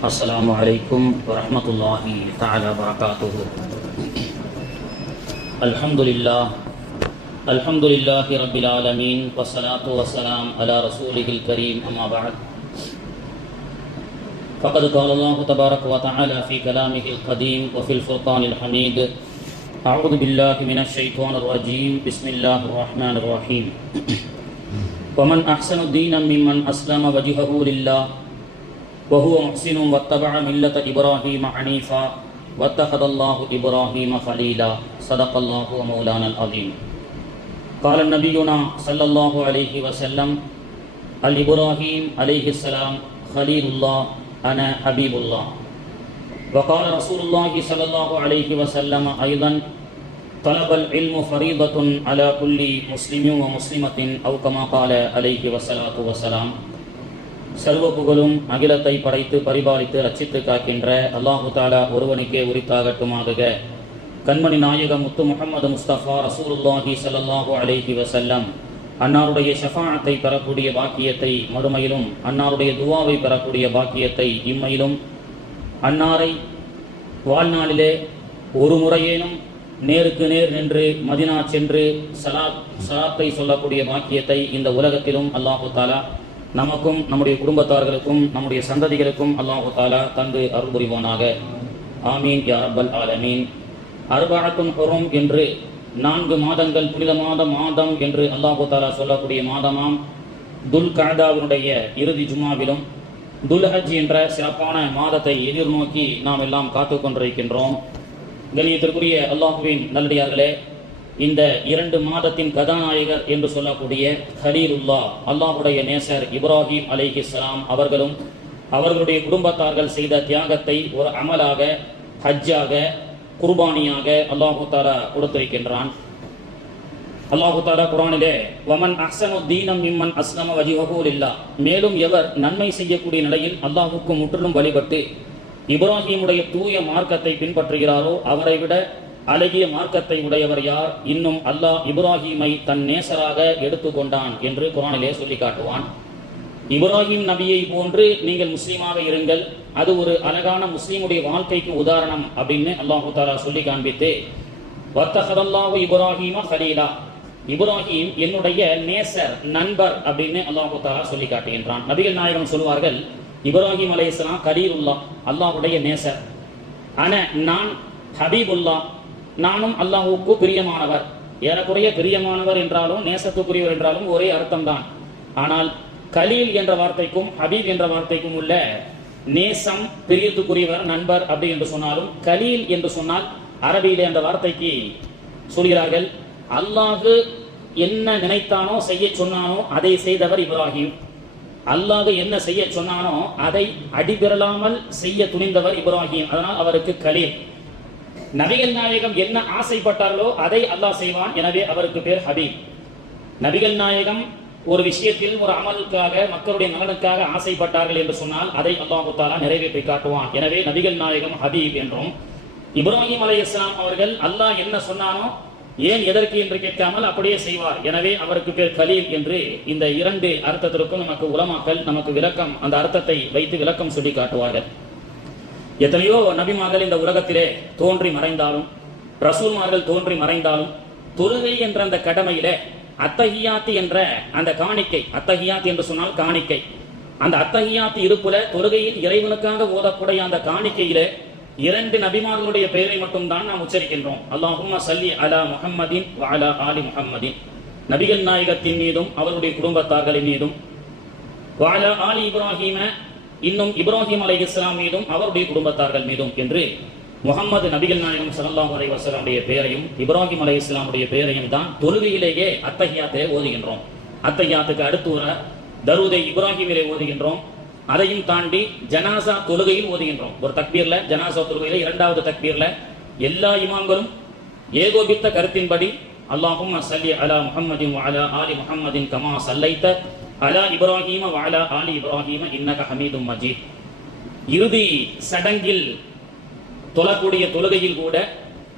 السلام عليكم ورحمة الله تعالى وبركاته. الحمد لله رب العالمين والصلاة والسلام على رسوله الكريم أما بعد فقد قال الله تبارك وتعالى في كلامه القديم وفي الفرقان الحميد: أعوذ بالله من الشيطان الرجيم بسم الله الرحمن الرحيم. ومن أحسن دينا ممن أسلم وجهه لله وهو محسن واتبع ملة إبراهيم حنيفا واتخذ الله إبراهيم خليلا. صدق الله ومولانا العظيم. قال نبينا صلى الله عليه وسلم: الإبراهيم عليه السلام خليل الله أنا حبيب الله. وقال رسول الله صلى الله عليه وسلم أيضا: طلب العلم فريضة على كل مسلم ومسلمة أو كما قال عليه الصلاة والسلام. சர்வ புகழும் அகிலத்தை படைத்து பரிபாலித்து ரட்சித்து காக்கின்ற அல்லாஹு தாலா ஒருவனுக்கே உரித்தாகட்டுமாக. கண்மணி நாயகம் முத்து முஹம்மது முஸ்தபா ரசூலுல்லாஹி ஸல்லல்லாஹு அலைஹி வஸல்லம் அன்னாருடைய ஷஃபாஅத்தை பெறக்கூடிய பாக்கியத்தை மறுமையிலும், அன்னாருடைய துவாவை பெறக்கூடிய பாக்கியத்தை இம்மையிலும், அன்னாரை வாழ்நாளிலே ஒரு முறையேனும் நேருக்கு நேர் நின்று மதினா சென்று சலாத்தை சொல்லக்கூடிய பாக்கியத்தை இந்த உலகத்திலும் அல்லாஹு தாலா நமக்கும் நம்முடைய குடும்பத்தார்களுக்கும் நம்முடைய சந்ததிகளுக்கும் அல்லாஹு தாலா தந்து அருள் புரிவானாக. ஆமீன் யா ரப்பல் ஆலமீன். அர்பஅத்துன் ஹுரும் என்று 4 மாதங்கள் புனிதமான மாதம் என்று அல்லாஹு தாலா சொல்லக்கூடிய மாதமாம் துல் கஅதாவினுடைய இறுதி ஜும்மாவிலும் துல் ஹஜ் என்ற சிறப்பான மாதத்தை எதிர்நோக்கி நாம் எல்லாம் காத்து கொண்டிருக்கின்றோம். கண்ணியத்திற்குரிய அல்லாஹுவின் நல்லடியார்களே, இந்த 2 மாதத்தின் கதாநாயகர் என்று சொல்லக்கூடிய ஹலீலுல்லா அல்லாஹுடைய நேசர் இப்ராஹிம் அலைஹிஸ்ஸலாம் அவர்களும் அவர்களுடைய குடும்பத்தார்கள் செய்த தியாகத்தை ஒரு அமலாக, ஹஜ்ஜாக, குர்பானியாக அல்லாஹு தாலா கொடுத்திருக்கின்றான். அல்லாஹு தாலா குர்ஆனிலே வமன் அஹ்ஸனு தீனம் மிம்மன் அஸ்லம வஜ்ஹஹு லில்லாஹ், மேலும் எவர் நன்மை செய்யக்கூடிய நிலையில் அல்லாஹுக்கு முற்றிலும் வழிபட்டு இப்ராஹிமுடைய தூய மார்க்கத்தை பின்பற்றுகிறாரோ அவரை விட அழகிய மார்க்கத்தை உடையவர் யார்? இன்னும் அல்லாஹ் இப்ராஹீமை தன் நேசராக எடுத்துக்கொண்டான் என்று குர்ஆனிலே சொல்லி காட்டுவான். இப்ராஹிம் நபியை போன்று நீங்கள் முஸ்லீமாக இருங்கள், அது ஒரு அழகான முஸ்லீமுடைய வாழ்க்கைக்கு உதாரணம் அப்படின்னு அல்லாஹு தாலா சொல்லி காண்பித்து வத்தஹதல்லாஹு இப்ராஹீம கலீலா, இப்ராஹிம் என்னுடைய நேசர், நண்பர் அப்படின்னு அல்லாஹு தாலா சொல்லி காட்டுகின்றான். நபிகள் நாயகம் சொல்வார்கள், இப்ராஹிம் அலைஹிஸ்ஸலாம் கலீலுல்லா அல்லாஹுடைய நேசர், நான் ஹபீபுல்லா நானும் அல்லாஹுக்கு பிரியமானவர். ஏறக்குறைய பிரியமானவர் என்றாலும் நேசத்துக்குரியவர் என்றாலும் ஒரே அர்த்தம் தான். ஆனால் கலீல் என்ற வார்த்தைக்கும் ஹபீப் என்ற வார்த்தைக்கும் உள்ள நேசம், பிரியத்துக்குரியவர், நண்பர் அப்படி என்று சொன்னாலும், கலீல் என்று சொன்னால் அரபியிலே அந்த வார்த்தைக்கு சொல்கிறார்கள், அல்லாஹு என்ன நினைத்தானோ செய்ய சொன்னானோ அதை செய்தவர் இப்ராஹிம். அல்லாஹு என்ன செய்ய சொன்னானோ அதை அடிபெறலாமல் செய்ய துணிந்தவர் இப்ராஹிம். அதனால் அவருக்கு கலீல். நபிகள் நாயகம் என்ன ஆசைப்பட்டார்களோ அதை அல்லாஹ் செய்வான். எனவே அவருக்கு பேர் ஹபீப். நபிகள் நாயகம் ஒரு விஷயத்தில், ஒரு அமலுக்காக, மக்களுடைய நலனுக்காக ஆசைப்பட்டார்கள் என்று சொன்னால் அதை அல்லாஹு தஆலா நிறைவேற்றி காட்டுவான். எனவே நபிகள் நாயகம் ஹபீப் என்றும், இப்ராஹிம் அலைஹிஸ்ஸலாம் அவர்கள் அல்லாஹ் என்ன சொன்னானோ ஏன் எதற்கு என்று கேட்காமல் அப்படியே செய்வார். எனவே அவருக்கு பேர் கலீல் என்று இந்த 2 அர்த்தத்திற்கும் நமக்கு உலமாக்கள் நமக்கு விளக்கம், அந்த அர்த்தத்தை வைத்து விளக்கம் சொல்லி காட்டுவார்கள். எத்தனையோ நபிமார்கள் இந்த உலகத்திலே தோன்றி மறைந்தாலும், ரசூல்மார்கள் தோன்றி மறைந்தாலும், தொழுகை என்ற அந்த கடமையிலே அத்தஹியாத் என்ற அந்த காணிக்கை, அத்தஹியாத் என்று சொன்னால் காணிக்கை, அந்த அத்தஹியாத் இருப்புல தொழுகையில் இறைவனுக்காக ஓதக்கூடிய அந்த காணிக்கையிலே 2 நபிமார்களுடைய பெயரை மட்டும்தான் நாம் உச்சரிக்கின்றோம். அல்லாஹும்ம ஸல்லி அலா முஹம்மதின் வ அலா ஆலி முஹம்மதின், நபிகள் நாயகத்தின் மீதும் அவருடைய குடும்பத்தார்களின் மீதும், வ அலா ஆலி இப்ராஹீம, இன்னும் இப்ராஹிம் அலைஹிஸ்ஸலாம் மீதும் அவருடைய குடும்பத்தார்கள் மீதும் என்று முஹம்மது நபிகள் நாயகம் ஸல்லல்லாஹு அலைஹி வஸல்லம் பெயரையும் இப்ராஹிம் அலைஹிஸ்ஸலாம் பெயரையும் தான் தொழுகையிலேயே அத்தஹியாத்தை ஓதுகின்றோம். அத்தஹியாத்துக்கு அடுத்து ஒரு தரூதை இப்ராஹிமிலே ஓதுகின்றோம். அதையும் தாண்டி ஜனாசா தொழுகையில் ஓதுகின்றோம். ஒரு தக்பீர்ல, ஜனாசா தொழுகையில 2வது தக்பீர்ல எல்லா இமாம்களும் ஏகோபித்த கருத்தின்படி அல்லாஹும்ம ஸல்லி அலா முஹம்மதின் வ அலா ஆலி முஹம்மதின் கமா ஸல்லைத அலா இப்ராஹீம வ அலா ஆலி இப்ராஹீம இன்னக ஹமீதும் மஜீத். இறுதி சடங்கில் தொழக்கூடிய தொழுகையில் கூட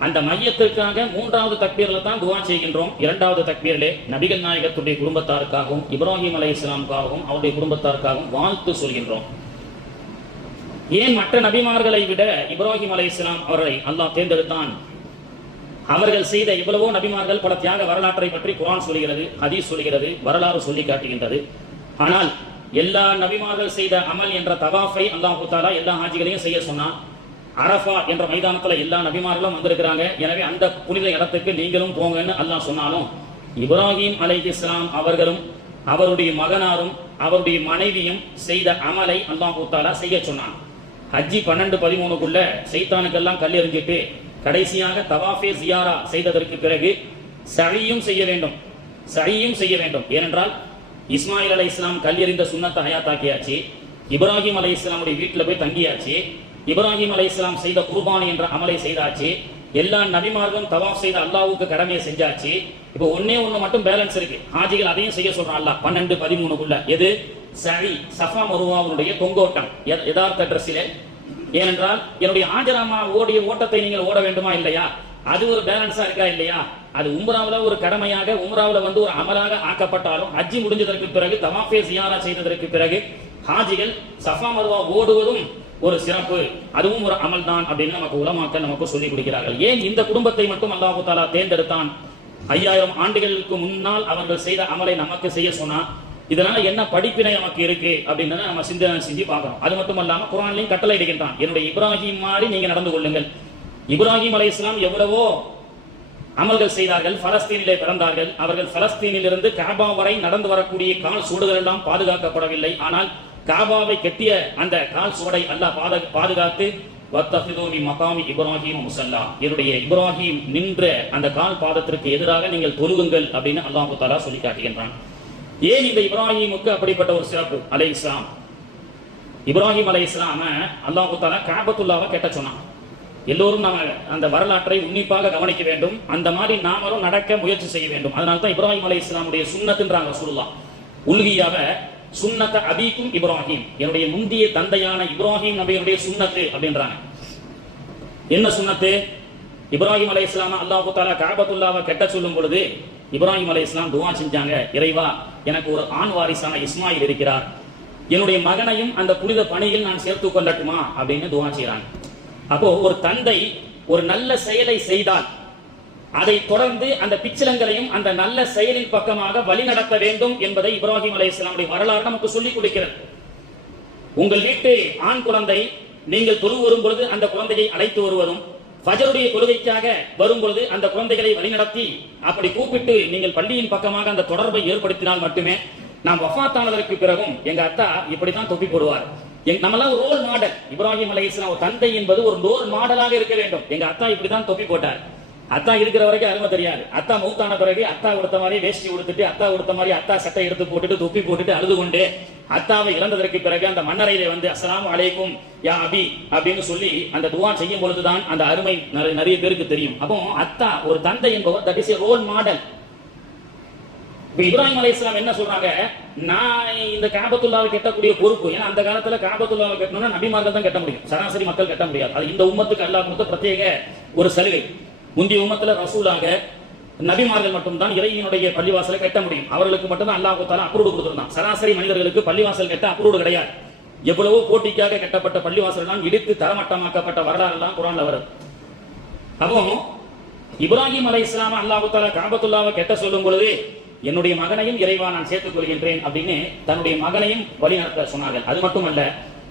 அந்த மையத்திற்காக 3வது தக்பீர்ல தான் துஆ செய்கின்றோம். 2வது தக்பீரிலே நபிகள் நாயகத்துடைய குடும்பத்தாருக்காகவும் இப்ராஹிம் அலைஹிஸ்ஸலாமுக்காகவும் அவருடைய குடும்பத்தாருக்காகவும் வாழ்த்து சொல்கின்றோம். ஏன் மற்ற நபிமார்களை விட இப்ராஹிம் அலைஹிஸ்ஸலாம் அவர்களை அல்லாஹ் தேர்ந்தெடுத்தான்? அவர்கள் செய்த எவ்வளவோ நபிமார்கள் பல தியாக வரலாற்றை பற்றி குர்ஆன் சொல்கிறது, ஹதீஸ் சொல்கிறது, வரலாறு சொல்லி காட்டுகின்றது. ஆனால் எல்லா நபிமார்கள் செய்த அமல் என்ற தவாஃபை அல்லாஹ் தஆலா எல்லா ஹாஜிகளையும் செய்ய சொன்னான். அரஃபா என்ற மைதானத்துல எல்லா நபிமார்களும் வந்திருக்கிறாங்க, எனவே அந்த புனித இடத்துக்கு நீங்களும் போங்கன்னு அல்லாஹ் சொன்னாலும் இப்ராஹிம் அலைஹிஸ்ஸலாம் அவர்களும் அவருடைய மகனாரும் அவருடைய மனைவியும் செய்த அமலை அல்லாஹ் தஆலா செய்ய சொன்னான். ஹஜ்ஜி 12-13க்குள்ள சைத்தானுக்கெல்லாம் கல் எறிஞ்சிட்டு கடைசியாக தவாஃபே ஜியாரா செய்ததற்கு பிறகு சஈயும் செய்ய வேண்டும். ஏனென்றால் இஸ்மாயில் அலைஹிஸ்ஸலாம் கல் எறிந்த சுன்னத்தை ஹயாத்தாக்கியாச்சு, இப்ராஹிம் அலைஹிஸ்ஸலாமுடைய வீட்டில் போய் தங்கியாச்சு, இப்ராஹிம் அலைஹிஸ்ஸலாம் செய்த குர்பானி என்ற அமலை செய்தாச்சு, எல்லா நபிமார்களும் தவாஃப் செய்த அல்லாஹ்வுக்கு கடமையை செஞ்சாச்சு. இப்போ ஒண்ணே மட்டும் பேலன்ஸ் இருக்கு, ஹாஜிகள் அதையும் செய்ய சொல்றான் அல்லாஹ் 12-13க்குள்ள. எது? சஈ, சஃபா மருவாவுடைய தொங்கோட்டம் யதார்த்த ட்ரெஸ்ஸிலே. ஏனென்றால் என்னுடைய ஆஜராமா ஓடிய ஓட்டத்தை நீங்கள் ஓட வேண்டுமா இல்லையா? அது ஒரு பேலன்ஸா இருக்கா இல்லையா? அது உம்ராவுல ஒரு கடமையாக, உம்ராவுல ஒரு அமலாக ஆக்கப்பட்டாலும் ஹஜ்ஜி முடிஞ்சதற்கு பிறகு தவாஃபே ஜியாரா செய்ததற்கு பிறகு ஹாஜிகள் சஃபா மருவா ஓடுவதும் ஒரு சிறப்பு, அதுவும் ஒரு அமல் தான் அப்படின்னு நமக்கு உலமாக்கள் நமக்கு சொல்லிக் கொடுக்கிறார்கள். ஏன் இந்த குடும்பத்தை மட்டும் அல்லாஹ் தஆலா தேர்ந்தெடுத்தான்? 5000 ஆண்டுகளுக்கு முன்னால் அவர்கள் செய்த அமலை நமக்கு செய்ய சொன்னா இதனால என்ன படிப்பினை நமக்கு இருக்கு அப்படின்னு நம்ம சிந்தனை செஞ்சு பார்க்கணும். அது மட்டும் இல்லாம குர்ஆன்லயும் கட்டளை இடுகின்றான், என்னுடைய இப்ராஹிம் மாதிரி நீங்க நடந்து கொள்ளுங்கள். இப்ராஹிம் அலைஹிஸ்ஸலாம் எவ்வளவோ அமல்கள் செய்தார்கள், பலஸ்தீனிலே பிறந்தார்கள். அவர்கள் பலஸ்தீனிலிருந்து காபா வரை நடந்து வரக்கூடிய கால் சூடுகள் எல்லாம் பாதுகாக்கப்படவில்லை. ஆனால் காபாவை கட்டிய அந்த கால் சுவடை அல்லாஹ் பாதுகாத்து வத்தஹிது மின் மகாமி இப்ராஹிம் முஸல்லா, என்னுடைய இப்ராஹிம் நின்ற அந்த கால் பாதத்திற்கு எதிராக நீங்கள் தொழுகுங்கள் அப்படின்னு அல்லாஹ் தஆலா சொல்லி காட்டுகின்றான். ஏன் இந்த இப்ராஹிமுக்கு அப்படிப்பட்ட ஒரு சிறப்பு? அலைஹிஸ்ஸலாம், இப்ராஹிம் அலைஹிஸ்ஸலாம அல்லாஹ் தஆலா காபத்துல்லாவை கட்ட சொன்னான். எல்லோரும் நாம அந்த வரலாற்றை உன்னிப்பாக கவனிக்க வேண்டும், அந்த மாதிரி நாமளும் நடக்க முயற்சி செய்ய வேண்டும். அதனால தான் இப்ராஹிம் அலைஹிஸ்ஸலாமுடைய சுன்னத்துன்றாங்க ரசூலுல்லாஹ். உல்கியாவ சுன்னத அபீக்கும் இப்ராஹிம், என்னுடைய முந்திய தந்தையான இப்ராஹிம் நபியுடைய சுன்னத்து அப்படின்றாங்க. என்ன சுன்னத்து? இப்ராஹிம் அலைஹிஸ்ஸலாம் அல்லாஹ் தஆலா காபத்துல்லாவை கட்ட சொல்லும் பொழுது இப்ராஹிம் அலைஹிஸ்ஸலாம் துஆ செஞ்சாங்க, இறைவா எனக்கு ஒரு ஆண் வாரிசான இஸ்மாயில் இருக்கிறார், என்னுடைய மகனையும் அந்த புனித பணியில் நான் சேர்த்துக் கொள்ளட்டுமா அப்படின்னு துஆ செய்றாங்க. அப்போ ஒரு தந்தை ஒரு நல்ல செயலை செய்தால் அதை தொடர்ந்து அந்த பிச்சலங்களையும் அந்த நல்ல செயலின் பக்கமாக வழி நடத்த வேண்டும் என்பதை இப்ராஹிம் அலைஹிஸ்ஸலாமுடைய வரலாறு நமக்கு சொல்லிக் கொடுக்கிறது. உங்கள் வீட்டு ஆண் குழந்தை நீங்கள் தொழு வரும் பொழுது அந்த குழந்தையை அழைத்து வருவதும், ஃபஜருடைய தொழுகைக்காக வரும் பொழுது அந்த குழந்தைகளை வழிநடத்தி அப்படி கூப்பிட்டு நீங்கள் பள்ளியின் பக்கமாக அந்த தொடர்பை ஏற்படுத்தினால் மட்டுமே நாம் வஃபாத்தானதற்கு பிறகும் எங்க அத்தா இப்படித்தான் தொப்பி போடுவார், நம்மளாம் ஒரு ரோல் மாடல். இப்ராஹிம் அலைஹிஸ்ஸலாம் தந்தை என்பது ஒரு ரோல் மாடலாக இருக்க வேண்டும். எங்க அத்தா இப்படிதான் தொப்பி போட்டார். அத்தா இருக்கிற வரைக்கும் அருமை தெரியாது. அத்தா மௌத்தான பிறகு அத்தா கொடுத்த மாதிரி வேஷ்டி கொடுத்துட்டு, அத்தா கொடுத்த மாதிரி அத்தா சட்டை எடுத்து போட்டுட்டு தொப்பி போட்டுட்டு அழுது கொண்டு, அத்தாவை இழந்ததற்கு பிறகு அந்த மன்னரையில வந்து அஸ்ஸலாமு அலைக்கும் யா அபி அப்படின்னு சொல்லி அந்த துஆ செய்யும் பொழுதுதான் அந்த அருமை நிறைய பேருக்கு தெரியும். அப்போ அத்தா ஒரு தந்தை என்பவர் that is a role model. Ibrahim அலைஹிஸ்ஸலாம் என்ன சொல்றாங்க, நான் இந்த காபத்துல்லாவை கட்டக்கூடிய பொறுப்பு, ஏன்னா அந்த காலத்துல காபத்துல்லாவை கட்டணும்னா நபிமார்கள் தான் கட்ட முடியும், சராசரி மக்கள் கட்ட முடியாது. அது இந்த உம்மத்துக்கு அல்லாஹ் கொடுத்த பிரத்யேக ஒரு சலுகை. முந்தைய உம்மத்துல ரசூலாக நபிமார்கள் மட்டும்தான் இறைவனுடைய பள்ளிவாசலை கட்ட முடியும், அவர்களுக்கு மட்டும்தான் அல்லாஹ் தஆலா அப்ரூவ் கொடுத்திருந்தான். சராசரி மனிதர்களுக்கு பள்ளிவாசல் கட்ட அப்ரூவ் கிடையாது. எவ்வளவோ போட்டிக்காக கட்டப்பட்ட பள்ளிவாசல் எல்லாம் இடித்து தரமட்டமாக்கப்பட்ட வரலாறு எல்லாம் குர்ஆன்ல வருது. அப்போ இப்ராஹிம் அலைஹிஸ்ஸலாம் அல்லாஹ் தஆலா காபத்துல்லாவை கட்ட சொல்லும் பொழுது என்னுடைய மகனையும் இறைவா நான் சேர்த்துக் கொள்கின்றேன் அப்படின்னு தன்னுடைய மகனையும் வழி நடத்த சொன்னார்கள். அது மட்டுமல்ல,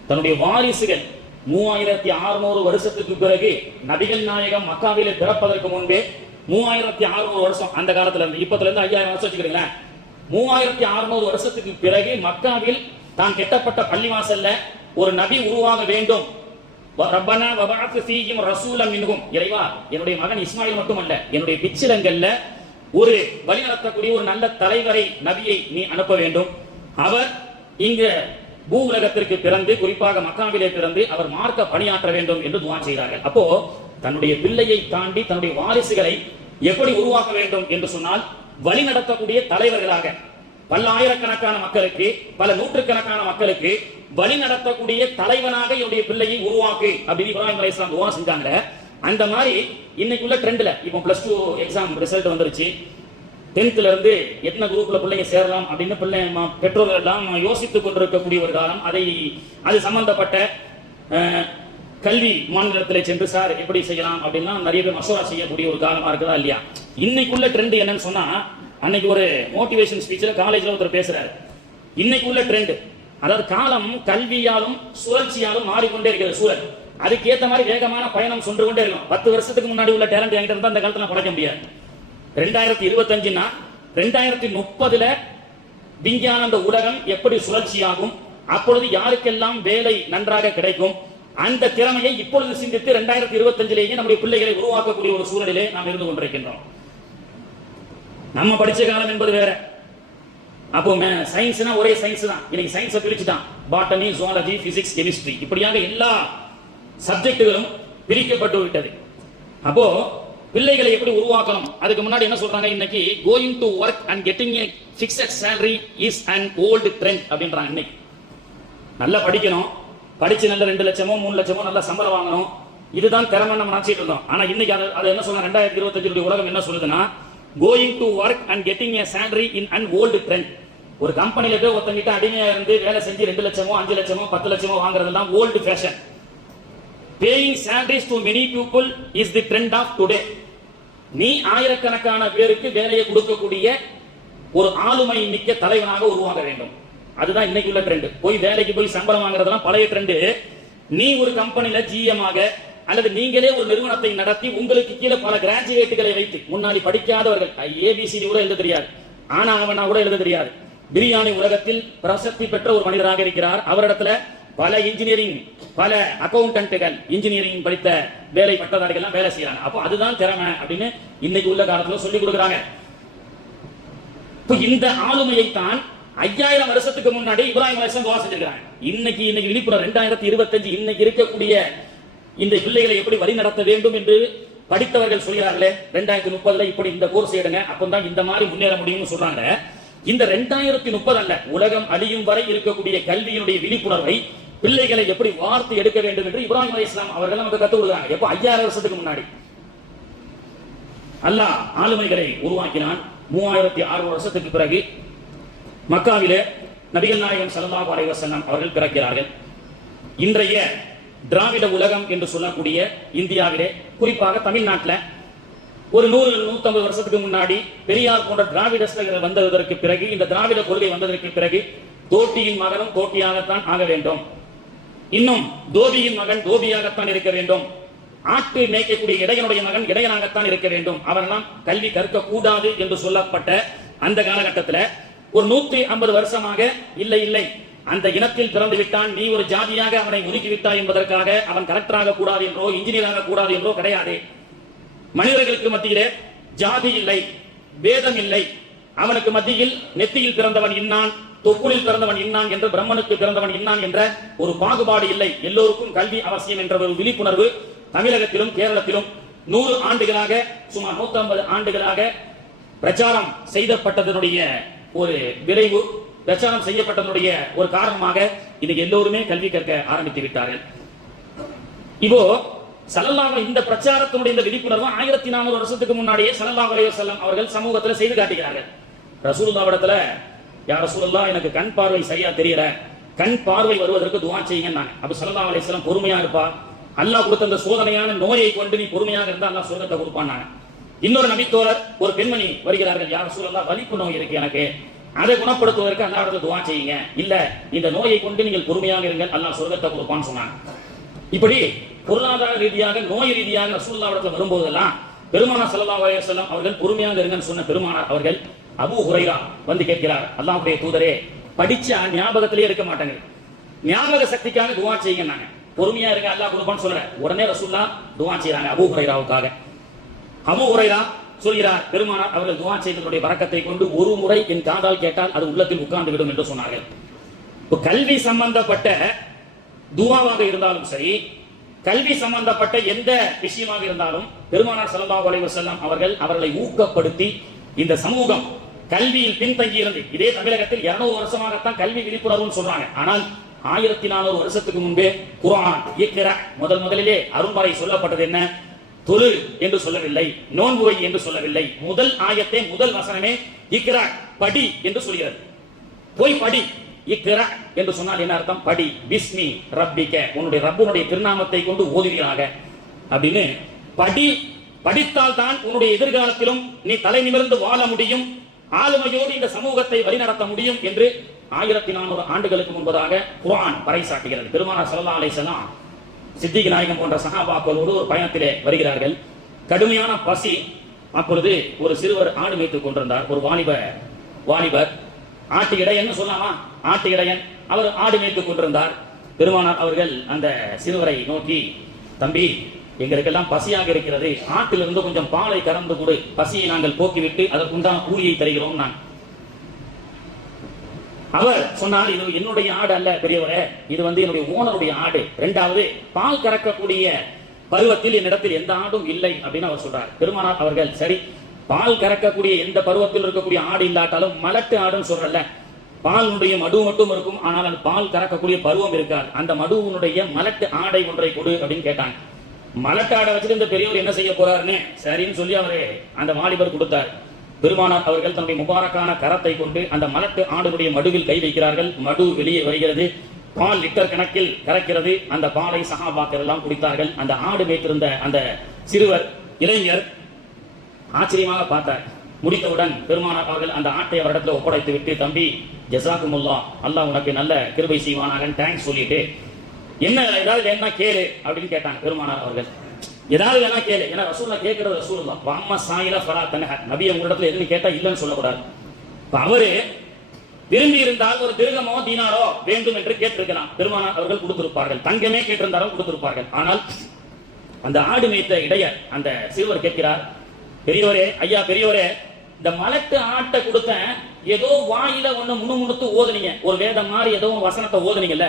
தன்னுடைய வாரிசுகள் 3600 வருஷத்துக்கு பிறகு நபிகள் நாயகம் மக்காவிலே பிறப்பதற்கு முன்பே 3600 வருஷம், அந்த காலத்துல இருந்து இப்பத்துல இருந்து 5000 வருஷம் வச்சுக்கிறீங்களேன், 3600 வருஷத்துக்கு பிறகு மக்காவில் தான் கட்டப்பட்ட பள்ளிவாசல்ல ஒரு நபி உருவாக வேண்டும். ரப்பனா வபஅத் ஃபீஹிம் ரசூலன் மின்ஹும், இறைவா என்னுடைய மகன் இஸ்மாயில் மட்டுமல்ல என்னுடைய பிச்சிலங்கள்ல ஒரு வழி நடத்தக்கூடிய ஒரு நல்ல தலைவரை நபியை நீ அனுப்ப வேண்டும். அவர் இங்க பூ உலகத்திற்கு பிறந்து, குறிப்பாக மக்காவிலே பிறந்து அவர் மார்க்க பணியாற்ற வேண்டும் என்று துஆ செய்கிறார்கள். அப்போ தன்னுடைய பிள்ளையை தாண்டி தன்னுடைய வாரிசுகளை எப்படி உருவாக்க வேண்டும் என்று சொன்னால் வழி நடத்தக்கூடிய தலைவர்களாக, பல ஆயிரக்கணக்கான மக்களுக்கு பல நூற்றுக்கணக்கான மக்களுக்கு வழி நடத்தக்கூடிய தலைவனாக என்னுடைய பிள்ளையை உருவாக்கு அப்படின்னு இப்ராஹிம் அலைஹிஸ்ஸலாம் துஆ செஞ்சாங்க. அந்த மாதிரி இன்னைக்குள்ள ட்ரெண்ட்ல இப்போ +2 எக்ஸாம் ரிசல்ட் வந்துருச்சு, 10th இருந்து எத்தனை குரூப்ல பிள்ளைங்க சேரலாம் அப்படின்னு பெற்றோர்கள் எல்லாம் யோசித்துக் கொண்டிருக்கக்கூடிய ஒரு காலம். அது சம்பந்தப்பட்ட கல்வி மாநிலத்தில் சென்று சார் எப்படி செய்யலாம் அப்படின்னா நிறைய பேர் மசோரா செய்யக்கூடிய ஒரு காலமா இருக்குதா இல்லையா? இன்னைக்குள்ள ட்ரெண்ட் என்னன்னு சொன்னா, அன்னைக்கு ஒரு மோட்டிவேஷன் ஸ்பீச்ல காலேஜ்ல ஒருத்தர் பேசுறாரு. இன்னைக்குள்ள ட்ரெண்ட், அதாவது காலம் கல்வியாலும் சுழற்சியாலும் மாறிக்கொண்டே இருக்கிற சூழல், அதுக்கு ஏத்த மாதிரி வேகமான பயணம் சென்று கொண்டே இருக்கும். 10 வருஷத்துக்கு முன்னாடி உள்ள டேலண்ட் என்கிட்ட இருந்தா அந்த காலத்துல படைக்க முடியாது. 2025னா 2030ல விஞ்ஞான அந்த உலகம் எப்படி சுழற்சியாகும், அப்பொழுது யாருக்கெல்லாம் வேலை நன்றாக கிடைக்கும், அந்த திறமையை இப்பொழுது சிந்தித்து 2025லேயே நம்முடைய பிள்ளைகளை உருவாக்கக்கூடிய ஒரு சூழலிலே நாம் இருந்து கொண்டிருக்கின்றோம். நம்ம படிச்ச காலம் என்பது வேற. அப்போ சயின்ஸ்னா ஒரே சயின்ஸ் தான். இன்னைக்கு சயின்ஸை பிரிச்சுட்டான். பாட்டனி, ஜுவாலஜி, பிசிக்ஸ், கெமிஸ்ட்ரி, இப்படியாக எல்லா சப்ஜெக்டுகளும் பிரிக்கப்பட்டு விட்டது. அப்போ பிள்ளைகளை எப்படி உருவாக்கணும், அதுக்கு முன்னாடி என்ன சொல்றாங்க, இன்னைக்கு going to work and getting A fixed salary is an old trend அப்படின்றாங்க. இன்னைக்கு நல்லா படிக்கணும், படிச்சு நல்ல 2 லட்சமோ 3 லட்சமோ நல்ல சம்பளம் வாங்கணும், இதுதான் திறமை நம்ம நினைச்சிட்டு இருந்தோம். ஆனா இன்னைக்கு அது என்ன சொல்றாங்க, 2025 உலகம் என்ன சொல்லுதுன்னா, going to work and getting A salary in an old trend. ஒரு கம்பெனில போய் ஒருத்தங்கிட்ட அடிமையா இருந்து வேலை செஞ்சு 2 லட்சமோ 5 லட்சமோ 10 லட்சமோ வாங்குறதெல்லாம் old fashion. Paying salaries to many people is the trend of today. நீ ஆயிரக்கணக்கான பேருக்கு வேலையை கொடுக்கக்கூடிய ஒரு ஆளுமை மிக்க தலைவனாக உருவாக வேண்டும், அதுதான் இன்னைக்கு உள்ள ட்ரெண்ட். போய் வேலைக்கு போய் சம்பளம் வாங்குறதெல்லாம் பழைய ட்ரெண்ட். நீ ஒரு கம்பெனில ஜிஎம் ஆக அல்லது நீங்களே ஒரு நிறுவனத்தை நடத்தி உங்களுக்கு கீழே பல கிராஜுவேட்டுகளை வைத்து, முன்னாடி படிக்காதவர்கள், ஏபிசிடி கூட எழுத தெரியாது, ஆனா அவனா கூட எழுத தெரியாது, பிரியாணி உலகத்தில் பிரசித்தி பெற்ற ஒரு மனிதராக இருக்கிறார். அவரிடத்துல பல இன்ஜினியரிங், பல அக்கௌண்டன்ட்டுகள், இன்ஜினியரிங் படித்த வேலை பட்டதாரிகள் வேலை செய்யறாங்க. அப்போ அதுதான் திறமை அப்படின்னு இன்னைக்கு உள்ள காலத்துல சொல்லி கொடுக்குறாங்க. இந்த ஆளுமையை தான் 5000 வருஷத்துக்கு முன்னாடி இப்ராஹிம் அலைஹிஸ்ஸலாம் துஆ செஞ்சிருக்காங்க. இன்னைக்கு விழிப்புணர்வு 2025 இன்னைக்கு இருக்கக்கூடிய இந்த பிள்ளைகளை எப்படி வழி நடத்த வேண்டும் என்று படித்தவர்கள் சொல்கிறார்களே, 2030ல இப்படி இந்த கோர்ஸ் எடுங்க, அப்பதான் இந்த மாதிரி முன்னேற முடியும்னு சொல்றாங்க. இந்த 2030 அல்ல, உலகம் அழியும் வரை இருக்கக்கூடிய கல்வியினுடைய விழிப்புணர்வை பிள்ளைகளை எப்படி வார்த்து எடுக்க வேண்டும் என்று இப்ராஹிம் அலைஹிஸ்ஸலாம் அவர்கள் நமக்கு கற்றுக் கொடுத்தாங்க. எப்போ 5000 வருஷத்துக்கு முன்னாடி அல்லாஹ் ஆளுமைகளை உருவாக்கினான். 3600 வருஷத்துக்கு பிறகு மக்காவிலே நபிகள் நாயகம் ஸல்லல்லாஹு அலைஹி வஸல்லம் அவர்கள் பிறக்கிறார்கள். இன்றைய திராவிட உலகம் என்று சொல்லக்கூடிய இந்தியாவிலே, குறிப்பாக தமிழ்நாட்டில் ஒரு 100-150 வருஷத்துக்கு முன்னாடி பெரியார் போன்ற திராவிடர்கள் வந்ததற்கு பிறகு, இந்த திராவிட கொள்கை வந்ததற்கு பிறகு, தோட்டியின் மகனும் தோட்டியாகத்தான் ஆக வேண்டும், இன்னும் தோபியின் மகன் தோபியாகத்தான் இருக்க வேண்டும், ஆட்டு மேய்க்கக்கூடிய இடையனுடைய மகன் இடையனாகத்தான் இருக்க வேண்டும், அவரெல்லாம் கல்வி கற்க கூடாது என்று சொல்லப்பட்ட அந்த காலகட்டத்தில் ஒரு 150 வருஷமாக இல்லை அந்த இனத்தில் பிறந்து விட்டான், நீ ஒரு ஜாதியாக அவனை ஒதுக்கிவிட்டாய் என்பதற்காக அவன் கலெக்டராக கூடாது என்றோ இன்ஜினியராக கூடாது என்றோ கிடையாது. மனிதர்களுக்கு மத்தியிலே ஜாதி இல்லை, வேதம் இல்லை, அவனுக்கு மத்தியில் நெத்தியில் பிறந்தவன் இன்னான், தொப்புளில் பிறந்தவன் இன்னான் என்று, பிரம்மனுக்கு பிறந்தவன் இன்னான் என்ற ஒரு பாகுபாடு இல்லை, எல்லோருக்கும் கல்வி அவசியம் என்ற ஒரு விழிப்புணர்வு தமிழகத்திலும் கேரளத்திலும் 100 ஆண்டுகளாக, சுமார் 150 ஆண்டுகளாக பிரச்சாரம் செய்யப்பட்டதனுடைய ஒரு விளைவு, பிரச்சாரம் செய்யப்பட்டதனுடைய ஒரு காரணமாக இன்னைக்கு எல்லோருமே கல்வி கற்க ஆரம்பித்து விட்டார்கள். இப்போ ஸல்லல்லாஹு இந்த பிரச்சாரத்தினுடைய இந்த விழிப்புணர்வு 1400 வருஷத்துக்கு முன்னாடியே ஸல்லல்லாஹு அலைஹி வஸல்லம் அவர்கள் சமூகத்தில் செய்து காட்டுகிறார்கள். ரசூலுல்லாஹ்விடத்துல, யா ரசூலுல்லாஹ் எனக்கு கண் பார்வை சரியா தெரியல, கண் பார்வை வருவதற்கு துஆ செய்யுங்கன்னாங்க. அப்ப ஸல்லல்லாஹு அலைஹி வஸல்லம் பொறுமையா இருப்பா, அல்லாஹ் கொடுத்த அந்த சோதனையான நோயை கொண்டு நீ பொறுமையாக இருந்தா அல்லாஹ் சொர்க்கத்தை கொடுப்பானாங்க. இன்னொரு நபித்தோழர், ஒரு பெண்மணி வருகிறார்கள், யா ரசூலுல்லாஹ் வலிப்பு நோய் இருக்கு எனக்கு, அதை குணப்படுத்துவதற்கு அல்லாஹ்விடத்துல துஆ செய்யுங்க, இல்ல இந்த நோயை கொண்டு நீங்கள் பொறுமையாக இருங்கள், அல்லாஹ் சொர்க்கத்தை கொடுப்பான்னு சொன்னாங்க. இப்படி பொருளாதார ரீதியாக, நோய் ரீதியாக ரசூலுல்லாஹ்விடத்துல வரும்போதெல்லாம் பெருமானார் ஸல்லல்லாஹு அலைஹி வஸல்லம் அவர்கள் பொறுமையாக இருங்கன்னு சொன்ன பெருமானார் அவர்கள் அபூ ஹுரைரா வந்து கேட்கிறார், அல்லாஹ்வுடைய தூதரே, படிச்சா ஞாபகத்திலே இருக்க மாட்டாங்க, ஞாபக சக்திக்காக துஆ செய்யுங்கன்னாங்க. பொறுமையா இருங்க, அல்லாஹ் கொடுப்பான்னு சொல்ற உடனே ரசூலுல்லாஹ் துஆ செய்றாங்க அபூ ஹுரைராவுக்காக. அபூ ஹுரைரா சொல்கிறார், பெருமானார் அவர்கள் துஆ செய்ததனுடைய பரக்கத்தை கொண்டு ஒரு முறை என் காதால் கேட்டால் அது உள்ளத்தில் உட்கார்ந்து விடும் என்று சொன்னார்கள். கல்வி சம்பந்தப்பட்ட துஆவாக இருந்தாலும் சரி, கல்வி சம்பந்தப்பட்ட எந்த விஷயமாக இருந்தாலும் பெருமானார் ஸல்லல்லாஹு அலைஹி வஸல்லம் அவர்கள் அவர்களை ஊக்கப்படுத்தி, இந்த சமூகம் கல்வியில் பின்தங்கி இருந்து, இதே தமிழகத்தில் 200 வருஷமாகத்தான் கல்வி விழிப்புணர்வுன்னு சொல்றாங்க. ஆனால் 1400 வருஷத்துக்கு முன்பே குர்ஆன் இக்ரா, முதலிலே அருள்மறை சொல்லப்பட்டது என்ன? தொழு என்று சொல்லவில்லை, நோன்பு வை என்று சொல்லவில்லை, முதல் ஆயத்தே முதல் வசனமே இக்ரா, படி என்று சொல்கிறது. போய் படி, இக்ரா என்று சொன்னால் என்ன அர்த்தம்? படி. பிஸ்மி ரப்பிக்க, உன்னுடைய ரப்புனுடைய திருநாமத்தை கொண்டு ஓதுவீராக அப்படின்னு. படி, படித்தால் தான் உன்னுடைய எதிர்காலத்திலும் நீ தலை நிமிர்ந்து வாழ முடியும், ஆளுமையோடு இந்த சமூகத்தை வழிநடத்த முடியும் என்று 1400 ஆண்டுகளுக்கு முன்பதாக குர்ஆன் பறைசாட்டுகிறது. பெருமானார் ஸல்லல்லாஹு அலைஹி வஸல்லம் சித்திக் நாயகம் போன்ற சஹாபாக்களோடு ஒரு பயணத்திலே வருகிறார்கள். கடுமையான பசி. அப்பொழுது ஒரு சிறுவர் ஆடு மேய்த்துக் கொண்டிருந்தார். ஒரு வாலிபர் ஆட்டு இடையன்னு சொல்லாமா, ஆட்டு இடையன், அவர் ஆடு மேய்த்துக் கொண்டிருந்தார். பெருமானார் அவர்கள் அந்த சிறுவரை நோக்கி, தம்பி, எங்களுக்கெல்லாம் பசியாக இருக்கிறது, ஆட்டிலிருந்து கொஞ்சம் பாலை கறந்து கொடு, பசியை நாங்கள் போக்கிவிட்டு அதற்குண்டான கூலியை தருகிறோம். நான் அவர் சொன்னார், இது என்னுடைய ஆடு அல்ல பெரியவரே, இது என்னுடைய ஓனருடைய ஆடு. இரண்டாவது, பால் கறக்கக்கூடிய பருவத்தில் என்னிடத்தில் எந்த ஆடும் இல்லை அப்படின்னு அவர் சொல்றார். பெருமானார் அவர்கள், சரி, பால் கறக்கக்கூடிய எந்த பருவத்தில் இருக்கக்கூடிய ஆடு இல்லாட்டாலும் மலட்டு ஆடுன்னு சொல்றல, பாலுடைய மடு மட்டும் இருக்கும், ஆனால் அது பால் கறக்கக்கூடிய பருவம் இருக்காது, அந்த மடுவனுடைய மலட்டு ஆடை ஒன்றை கொடு அப்படின்னு கேட்டாங்க. மலட்டு ஆடை வச்சுட்டு இந்த பெரியவர் என்ன செய்ய போறாருன்னு சரின்னு சொல்லி அவரு அந்த வாலிபர் கொடுத்தார். பெருமானார் அவர்கள் தன்னுடைய முபாரக்கான கரத்தை கொண்டு அந்த மலட்டு ஆடுடைய மடுவில் கை வைக்கிறார்கள். மடு வெளியே வருகிறது, பால் லிட்டர் கணக்கில் கறக்கிறது. அந்த பாலை சஹாபாக்கள் எல்லாம் குடித்தார்கள். அந்த ஆடு மேய்த்திருந்த அந்த சிறுவர் இளைஞர் ஆச்சரியமாக பார்த்தார். முடித்தவுடன் பெருமானார் அவர்கள் அந்த ஆட்டை அவரிடத்துல ஒப்படைத்து விட்டு, தம்பி, ஜஸாக்குமுல்லாஹ், அல்லாஹ் உனக்கு நல்ல கிருபை செய்வானாக, தேங்க்ஸ் சொல்லிட்டு, என்ன ஏதாவது வேணா கேளு அப்படின்னு கேட்டாங்க. பெருமானார் அவர்கள், ஏதாவது வேணா கேளு, ஏன்னா ரசூலுல்லாஹ் கேட்கிறது ரசூலுல்லாஹ், வஅம்மா சாயில ஃபலா தன்ஹர், நபி உங்களிடத்துல எதுன்னு கேட்டா இல்லைன்னு சொல்லக்கூடாது. அவரு விரும்பி இருந்தால் ஒரு திருகமோ தீனாரோ வேண்டும் என்று கேட்டிருக்கலாம், பெருமானார் அவர்கள் கொடுத்திருப்பார்கள். தங்கமே கேட்டிருந்தாலும் கொடுத்திருப்பார்கள். ஆனால் அந்த ஆடு மேய்த்த இடையர் அந்த சிறுவர் கேட்கிறார், பெரியவரே, ஐயா பெரியவரே, இந்த மலட்டு ஆட்டை கொடுத்தேன், ஏதோ வாயில ஒண்ணு முணுமுணுத்து ஓதுனீங்க, ஒரு வேதம் மாதிரி ஏதோ வசனத்தை ஓதுனீங்கல்ல,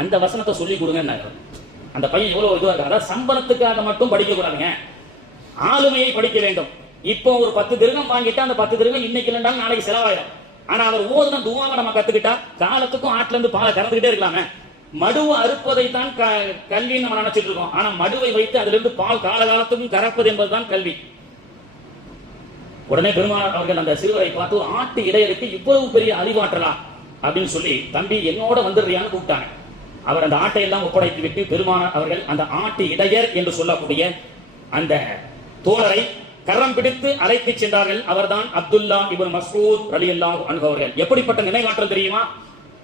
அந்த வசனத்தை சொல்லி கொடுங்க. அந்த பையன் எவ்வளவு இதுவா இருக்கு. அதாவது சம்பளத்துக்காக மட்டும் படிக்க கூடாதுங்க, ஆளுமையை படிக்க வேண்டும். இப்போ ஒரு 10 திரகம் வாங்கிட்டா அந்த 10 திரகம் இன்னைக்கு இல்லைன்னாலும் நாளைக்கு செலவாயிடும். ஆனா அவர் ஓதுன துவாவை நம்ம கத்துக்கிட்டா காலத்துக்கும் ஆட்டுல இருந்து பாலை கறந்துகிட்டே இருக்கலாமே. மடுவை அறுப்பதை தான் கல்வின்னு நம்ம நினைச்சிட்டு இருக்கோம். ஆனா மடுவை வைத்து அதுல இருந்து பால் காலகாலத்துக்கும் கறப்பது என்பதுதான் கல்வி. உடனே பெருமானார் அவர்கள் அந்த சிறுவரை பார்த்து, ஒரு ஆட்டு இடையருக்கு இவ்வளவு பெரிய அறிவாற்றலாம் அப்படின்னு சொல்லி, தம்பி என்னோட வந்துடுறியான்னு கூப்பிட்டாங்க. அவர் அந்த ஆட்டை எல்லாம் ஒப்படைத்து விட்டு பெருமானார் அவர்கள் அந்த ஆட்டு இடையர் என்று சொல்லக்கூடிய அந்த தோழரை கரம் பிடித்து அழைத்து சென்றார்கள். அவர்தான் அப்துல்லா இப்னு மஸ்ஊத் ரலியல்லாஹு அன்ஹு அவர்கள். எப்படிப்பட்ட நினைவாற்றல் தெரியுமா?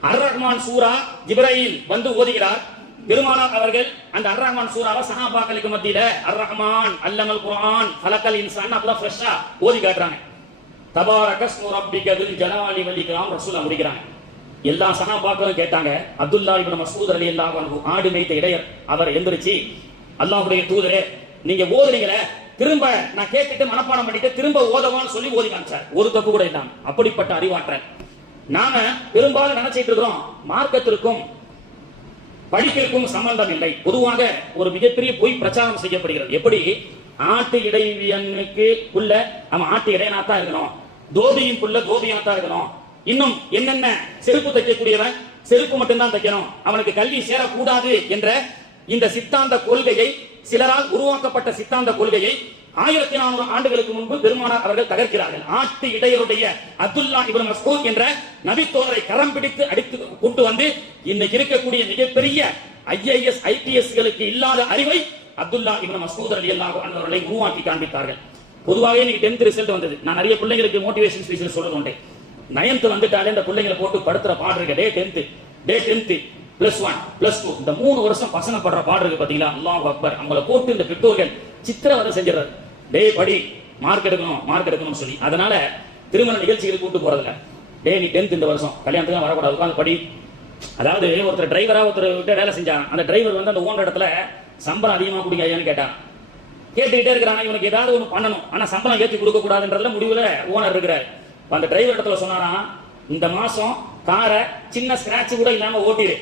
அர் ரஹ்மான் சூரா ஜிப்ரீல் வந்து ஓதுகிறார். பெருமானார் அவர்கள் அந்த அர் ரஹ்மான் சூராவை சஹாபாக்களுக்கு மத்தியில அர் ரஹ்மான் அல்லமல் குர்ஆன் ஹலக்கல் இன்சான் அப்பதான் ஃப்ரெஷ்ஷா ஓதி காட்டுறாங்க. தபாரகஸ்மு ரப்பிக தில் ஜலாலி வல் இக்ராம் ரசூலா முடிக்கிறாங்க. எல்லா சஹாபாக்களும் கேட்டாங்க. அப்துல்லா இப்னு மஸ்ஊத் ரலியல்லாஹு அன்ஹு ஆடு மேய்த்த இடையர் அவர் எந்திரிச்சு, அல்லாஹ்வுடைய தூதரே, நீங்க ஓதுறீங்களே, திரும்ப நான் கேட்டுட்டு மனப்பாடம் பண்ணிட்டு திரும்ப ஓதவான்னு சொல்லி ஓதி காமிச்சார். ஒரு தப்பு கூட இல்லாம. அப்படிப்பட்ட அறிவாற்றல். நாம பெரும்பாலும் நினைச்சிட்டு இருக்கிறோம் மார்க்கத்திற்கும் படிப்பிற்கும் சம்பந்தம் இல்லை. பொதுவாக ஒரு மிகப்பெரிய பொய் பிரச்சாரம் செய்யப்படுகிறது. எப்படி ஆட்டு இடையனுக்கு புள்ள அவன் ஆட்டு இடையனாத்தான் இருக்கணும், தோபியின் புள்ள தோபியாத்தான் இருக்கணும், இன்னும் என்னென்ன செருப்பு தைக்கக்கூடியவன் செருப்பு மட்டும்தான் தைக்கணும், அவனுக்கு கல்வி சேரக்கூடாது என்ற இந்த சித்தாந்த கொள்கையை, சிலரால் உருவாக்கப்பட்ட சித்தாந்த கொள்கையை 1400 ஆண்டுகளுக்கு முன்பு பெருமானார் அவர்கள் தகர்க்கிறார்கள். ஆட்டு இடையருடைய அப்துல்லா இப்னு மஸ்ஊத் என்ற நபித்தோழரை கரம் பிடித்து அடித்து கொண்டு வந்து இன்னைக்கு இருக்கக்கூடிய மிகப்பெரிய IAS IPSகளுக்கு இல்லாத அறிவை அப்துல்லா இப்னு மஸ்ஊத் ரலியல்லாஹு அன்ஹு அவர்களை உருவாக்கி காண்பித்தார்கள். பொதுவாகவே இன்னைக்கு 10th ரிசல்ட் வந்தது. நான் நிறைய பிள்ளைகளுக்கு மோட்டிவேஷன் ஸ்பீச் சொல்றது உண்டு. 9th வந்துட்டாலே இந்த பிள்ளைகளை போட்டு படுத்துற பாடு இருக்கு. டே 10th +1 +2 இந்த 3 வருஷம் பசங்க படுற பாடு இருக்கு பாத்தீங்களா? அல்லாஹ் அக்பர். அவங்கள போட்டு இந்த பெற்றோர்கள் சித்திரவதை செஞ்சிடறாரு. டே படி, மார்க் எடுக்கணும்னு சொல்லி. அதனால திருமண நிகழ்ச்சிகளுக்கு கூட்டு போறதில்ல. டே நீ 10th இந்த வருஷம் கல்யாணத்துக்கு வரக்கூடாது, உட்காந்து படி. அதாவது ஒருத்தர் டிரைவரா ஒருத்தர் விட்டு வேலை செஞ்சாங்க. அந்த டிரைவர் வந்து அந்த ஓனர் இடத்துல சம்பளம் அதிகமா கொடுங்க ஐயான்னு கேட்டான். கேட்டுக்கிட்டே இருக்கிறாங்க, இவனுக்கு ஏதாவது ஒண்ணு பண்ணணும், ஆனா சம்பளம் ஏற்றி கொடுக்க கூடாதுன்றதுல முடிவுல ஓனர் இருக்கிறாரு. அந்த டிரைவர் இடத்துல சொன்னாரா, இந்த மாசம் காரை சின்ன ஸ்கிராட்ச் கூட இல்லாம ஓட்டிடு,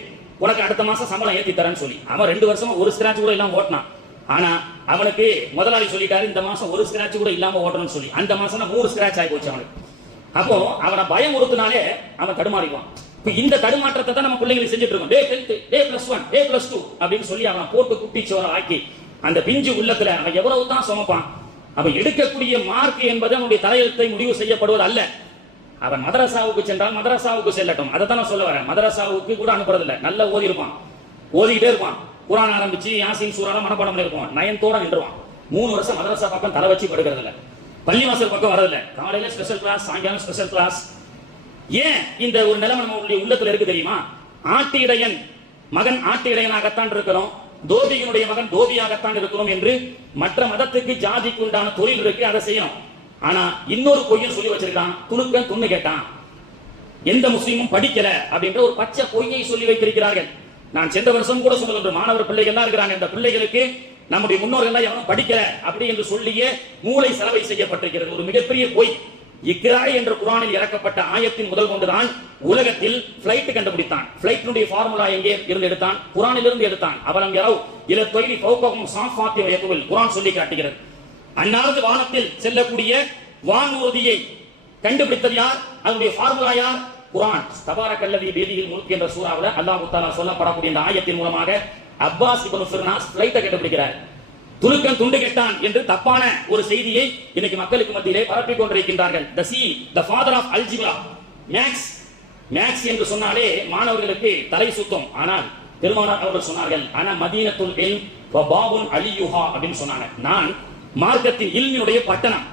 உனக்கு அடுத்த மாசம் சம்பளம் ஏத்தி தரேன்னு சொல்லி. அவன் 2 வருஷமா ஒரு ஸ்கிராட்ச் கூட இல்லாம ஓட்டினான். ஆனா அவனுக்கு முதலாளி சொல்லிட்டாரு, இந்த மாசம் ஒரு ஸ்கிராட்ச் கூட இல்லாம ஓட்டணும்னு சொல்லி. அந்த மாசம் 3 ஸ்கிராட்ச் ஆகி போச்சு அவனுக்கு. அப்போ அவனை பயம் உறுத்தினாலே அவன் தடுமாறிக்குவான். இப்ப இந்த தடுமாற்றத்தை தான் நம்ம பிள்ளைங்களுக்கு செஞ்சுட்டு இருக்கோம். டே 10th, டே +1, டே +2 அப்படின்னு சொல்லி அவனை போட்டு குட்டிச்சோர ஆக்கி அந்த பிஞ்சு உள்ளத்துல அவன் எவ்வளவு தான் சுமப்பான். அவன் எடுக்கக்கூடிய மார்க் என்பது அவனுடைய தலையெழுத்தை முடிவு செய்யப்படுவது அல்ல. அவன் மதரசாவுக்கு சென்றால் மதரசாவுக்கு செல்லட்டும். அதை தான் நான் சொல்ல வரேன். மதரசாவுக்கு கூட அனுப்புறதில்ல. நல்லா ஓதி இருப்பான், ஓதிக்கிட்டே இருப்பான். குரான் ஆரம்பிச்சு யாசின் சூறாலாம் மனப்பாடம் பண்ணிருப்பான். நயத்தோட நின்றுவான். 3 வருஷம் மதரசா பக்கம் தலை வச்சு படுக்கிறது இல்ல, பள்ளிவாசல் பக்கம் வரதில்ல. காலையில ஸ்பெஷல் கிளாஸ், சாயங்காலம் ஸ்பெஷல் கிளாஸ். ஏன் இந்த ஒரு நிலைமை நம்மளுடைய உள்ளத்துல இருக்கு தெரியுமா? ஆட்டு இடையன் மகன் ஆட்டு இடையனாகத்தான் இருக்கிறோம், தோபியினுடைய மகன் தோபியாகத்தான் இருக்கிறோம் என்று மற்ற மதத்துக்கு ஜாதிக்கு உண்டான தொழில் இருக்கு, அதை செய்யணும். ஆனா இன்னொரு பொய்யை சொல்லி வச்சிருக்கான், துணுக்கன் துண்ணு கேட்டான், எந்த முஸ்லீமும் படிக்கல அப்படின்ற ஒரு பச்சை பொய்யை சொல்லி வைத்திருக்கிறார்கள். நான் சென்ற வருஷம் கூட சொன்ன மாணவர் பிள்ளைகள் தான் இருக்கிறாங்க, இந்த பிள்ளைகளுக்கு நம்முடைய முன்னோர்கள் எவனும் படிக்கல அப்படி என்று சொல்லியே மூளை செலவை செய்யப்பட்டிருக்கிறது. ஒரு மிகப்பெரிய பொய். இக்ரா என்ற குர்ஆனில் இறக்கப்பட்ட ஆயத்தின் முதல் கொண்டுதான் உலகத்தில் பிளைட் கண்டுபிடித்தான். பிளைட்டினுடைய ஃபார்முலா எங்கே இருந்து எடுத்தான்? குர்ஆனில் இருந்து எடுத்தான். அவலம் யரவ் இல தொய்ரி ஃபௌகஹும் சாஃபாத்தி வ யக்வில், குர்ஆன் சொல்லி காட்டுகிறது. அன்னாரது வானத்தில் செல்லக்கூடிய வானூர்தியை கண்டுபிடித்தது யார்? அதனுடைய ஃபார்முலா யார்? குர்ஆன். தபாரக்கல்லதி பியதிஹில் முல்க் என்ற சூராவுல அல்லாஹ் தஆலா சொல்லப்படக்கூடிய இந்த ஆயத்தின் மூலமாக அப்பாஸ் இப்னு ஃபிர்னாஸ் பிளைட்டை கண்டுபிடிக்கிறார். துலுக்கன் துண்டு கெட்டான் என்று தப்பான ஒரு செய்தியை இன்னைக்கு மக்களுக்கு மத்தியிலே பரப்பிக் கொண்டிருக்கின்றார்கள். The father of algebra, maths என்று சொன்னாலே மாணவர்களுக்கு தலை சுத்தம். ஆனால் பெருமானார் அவர்கள் சொன்னார்கள், ஆனா மதீனத்துல் இல்ம் வ பாபுன் அலியுஹா அப்படின்னு சொன்னாங்க. நான் மார்க்கத்தின் இல்மினுடைய பட்டணம்,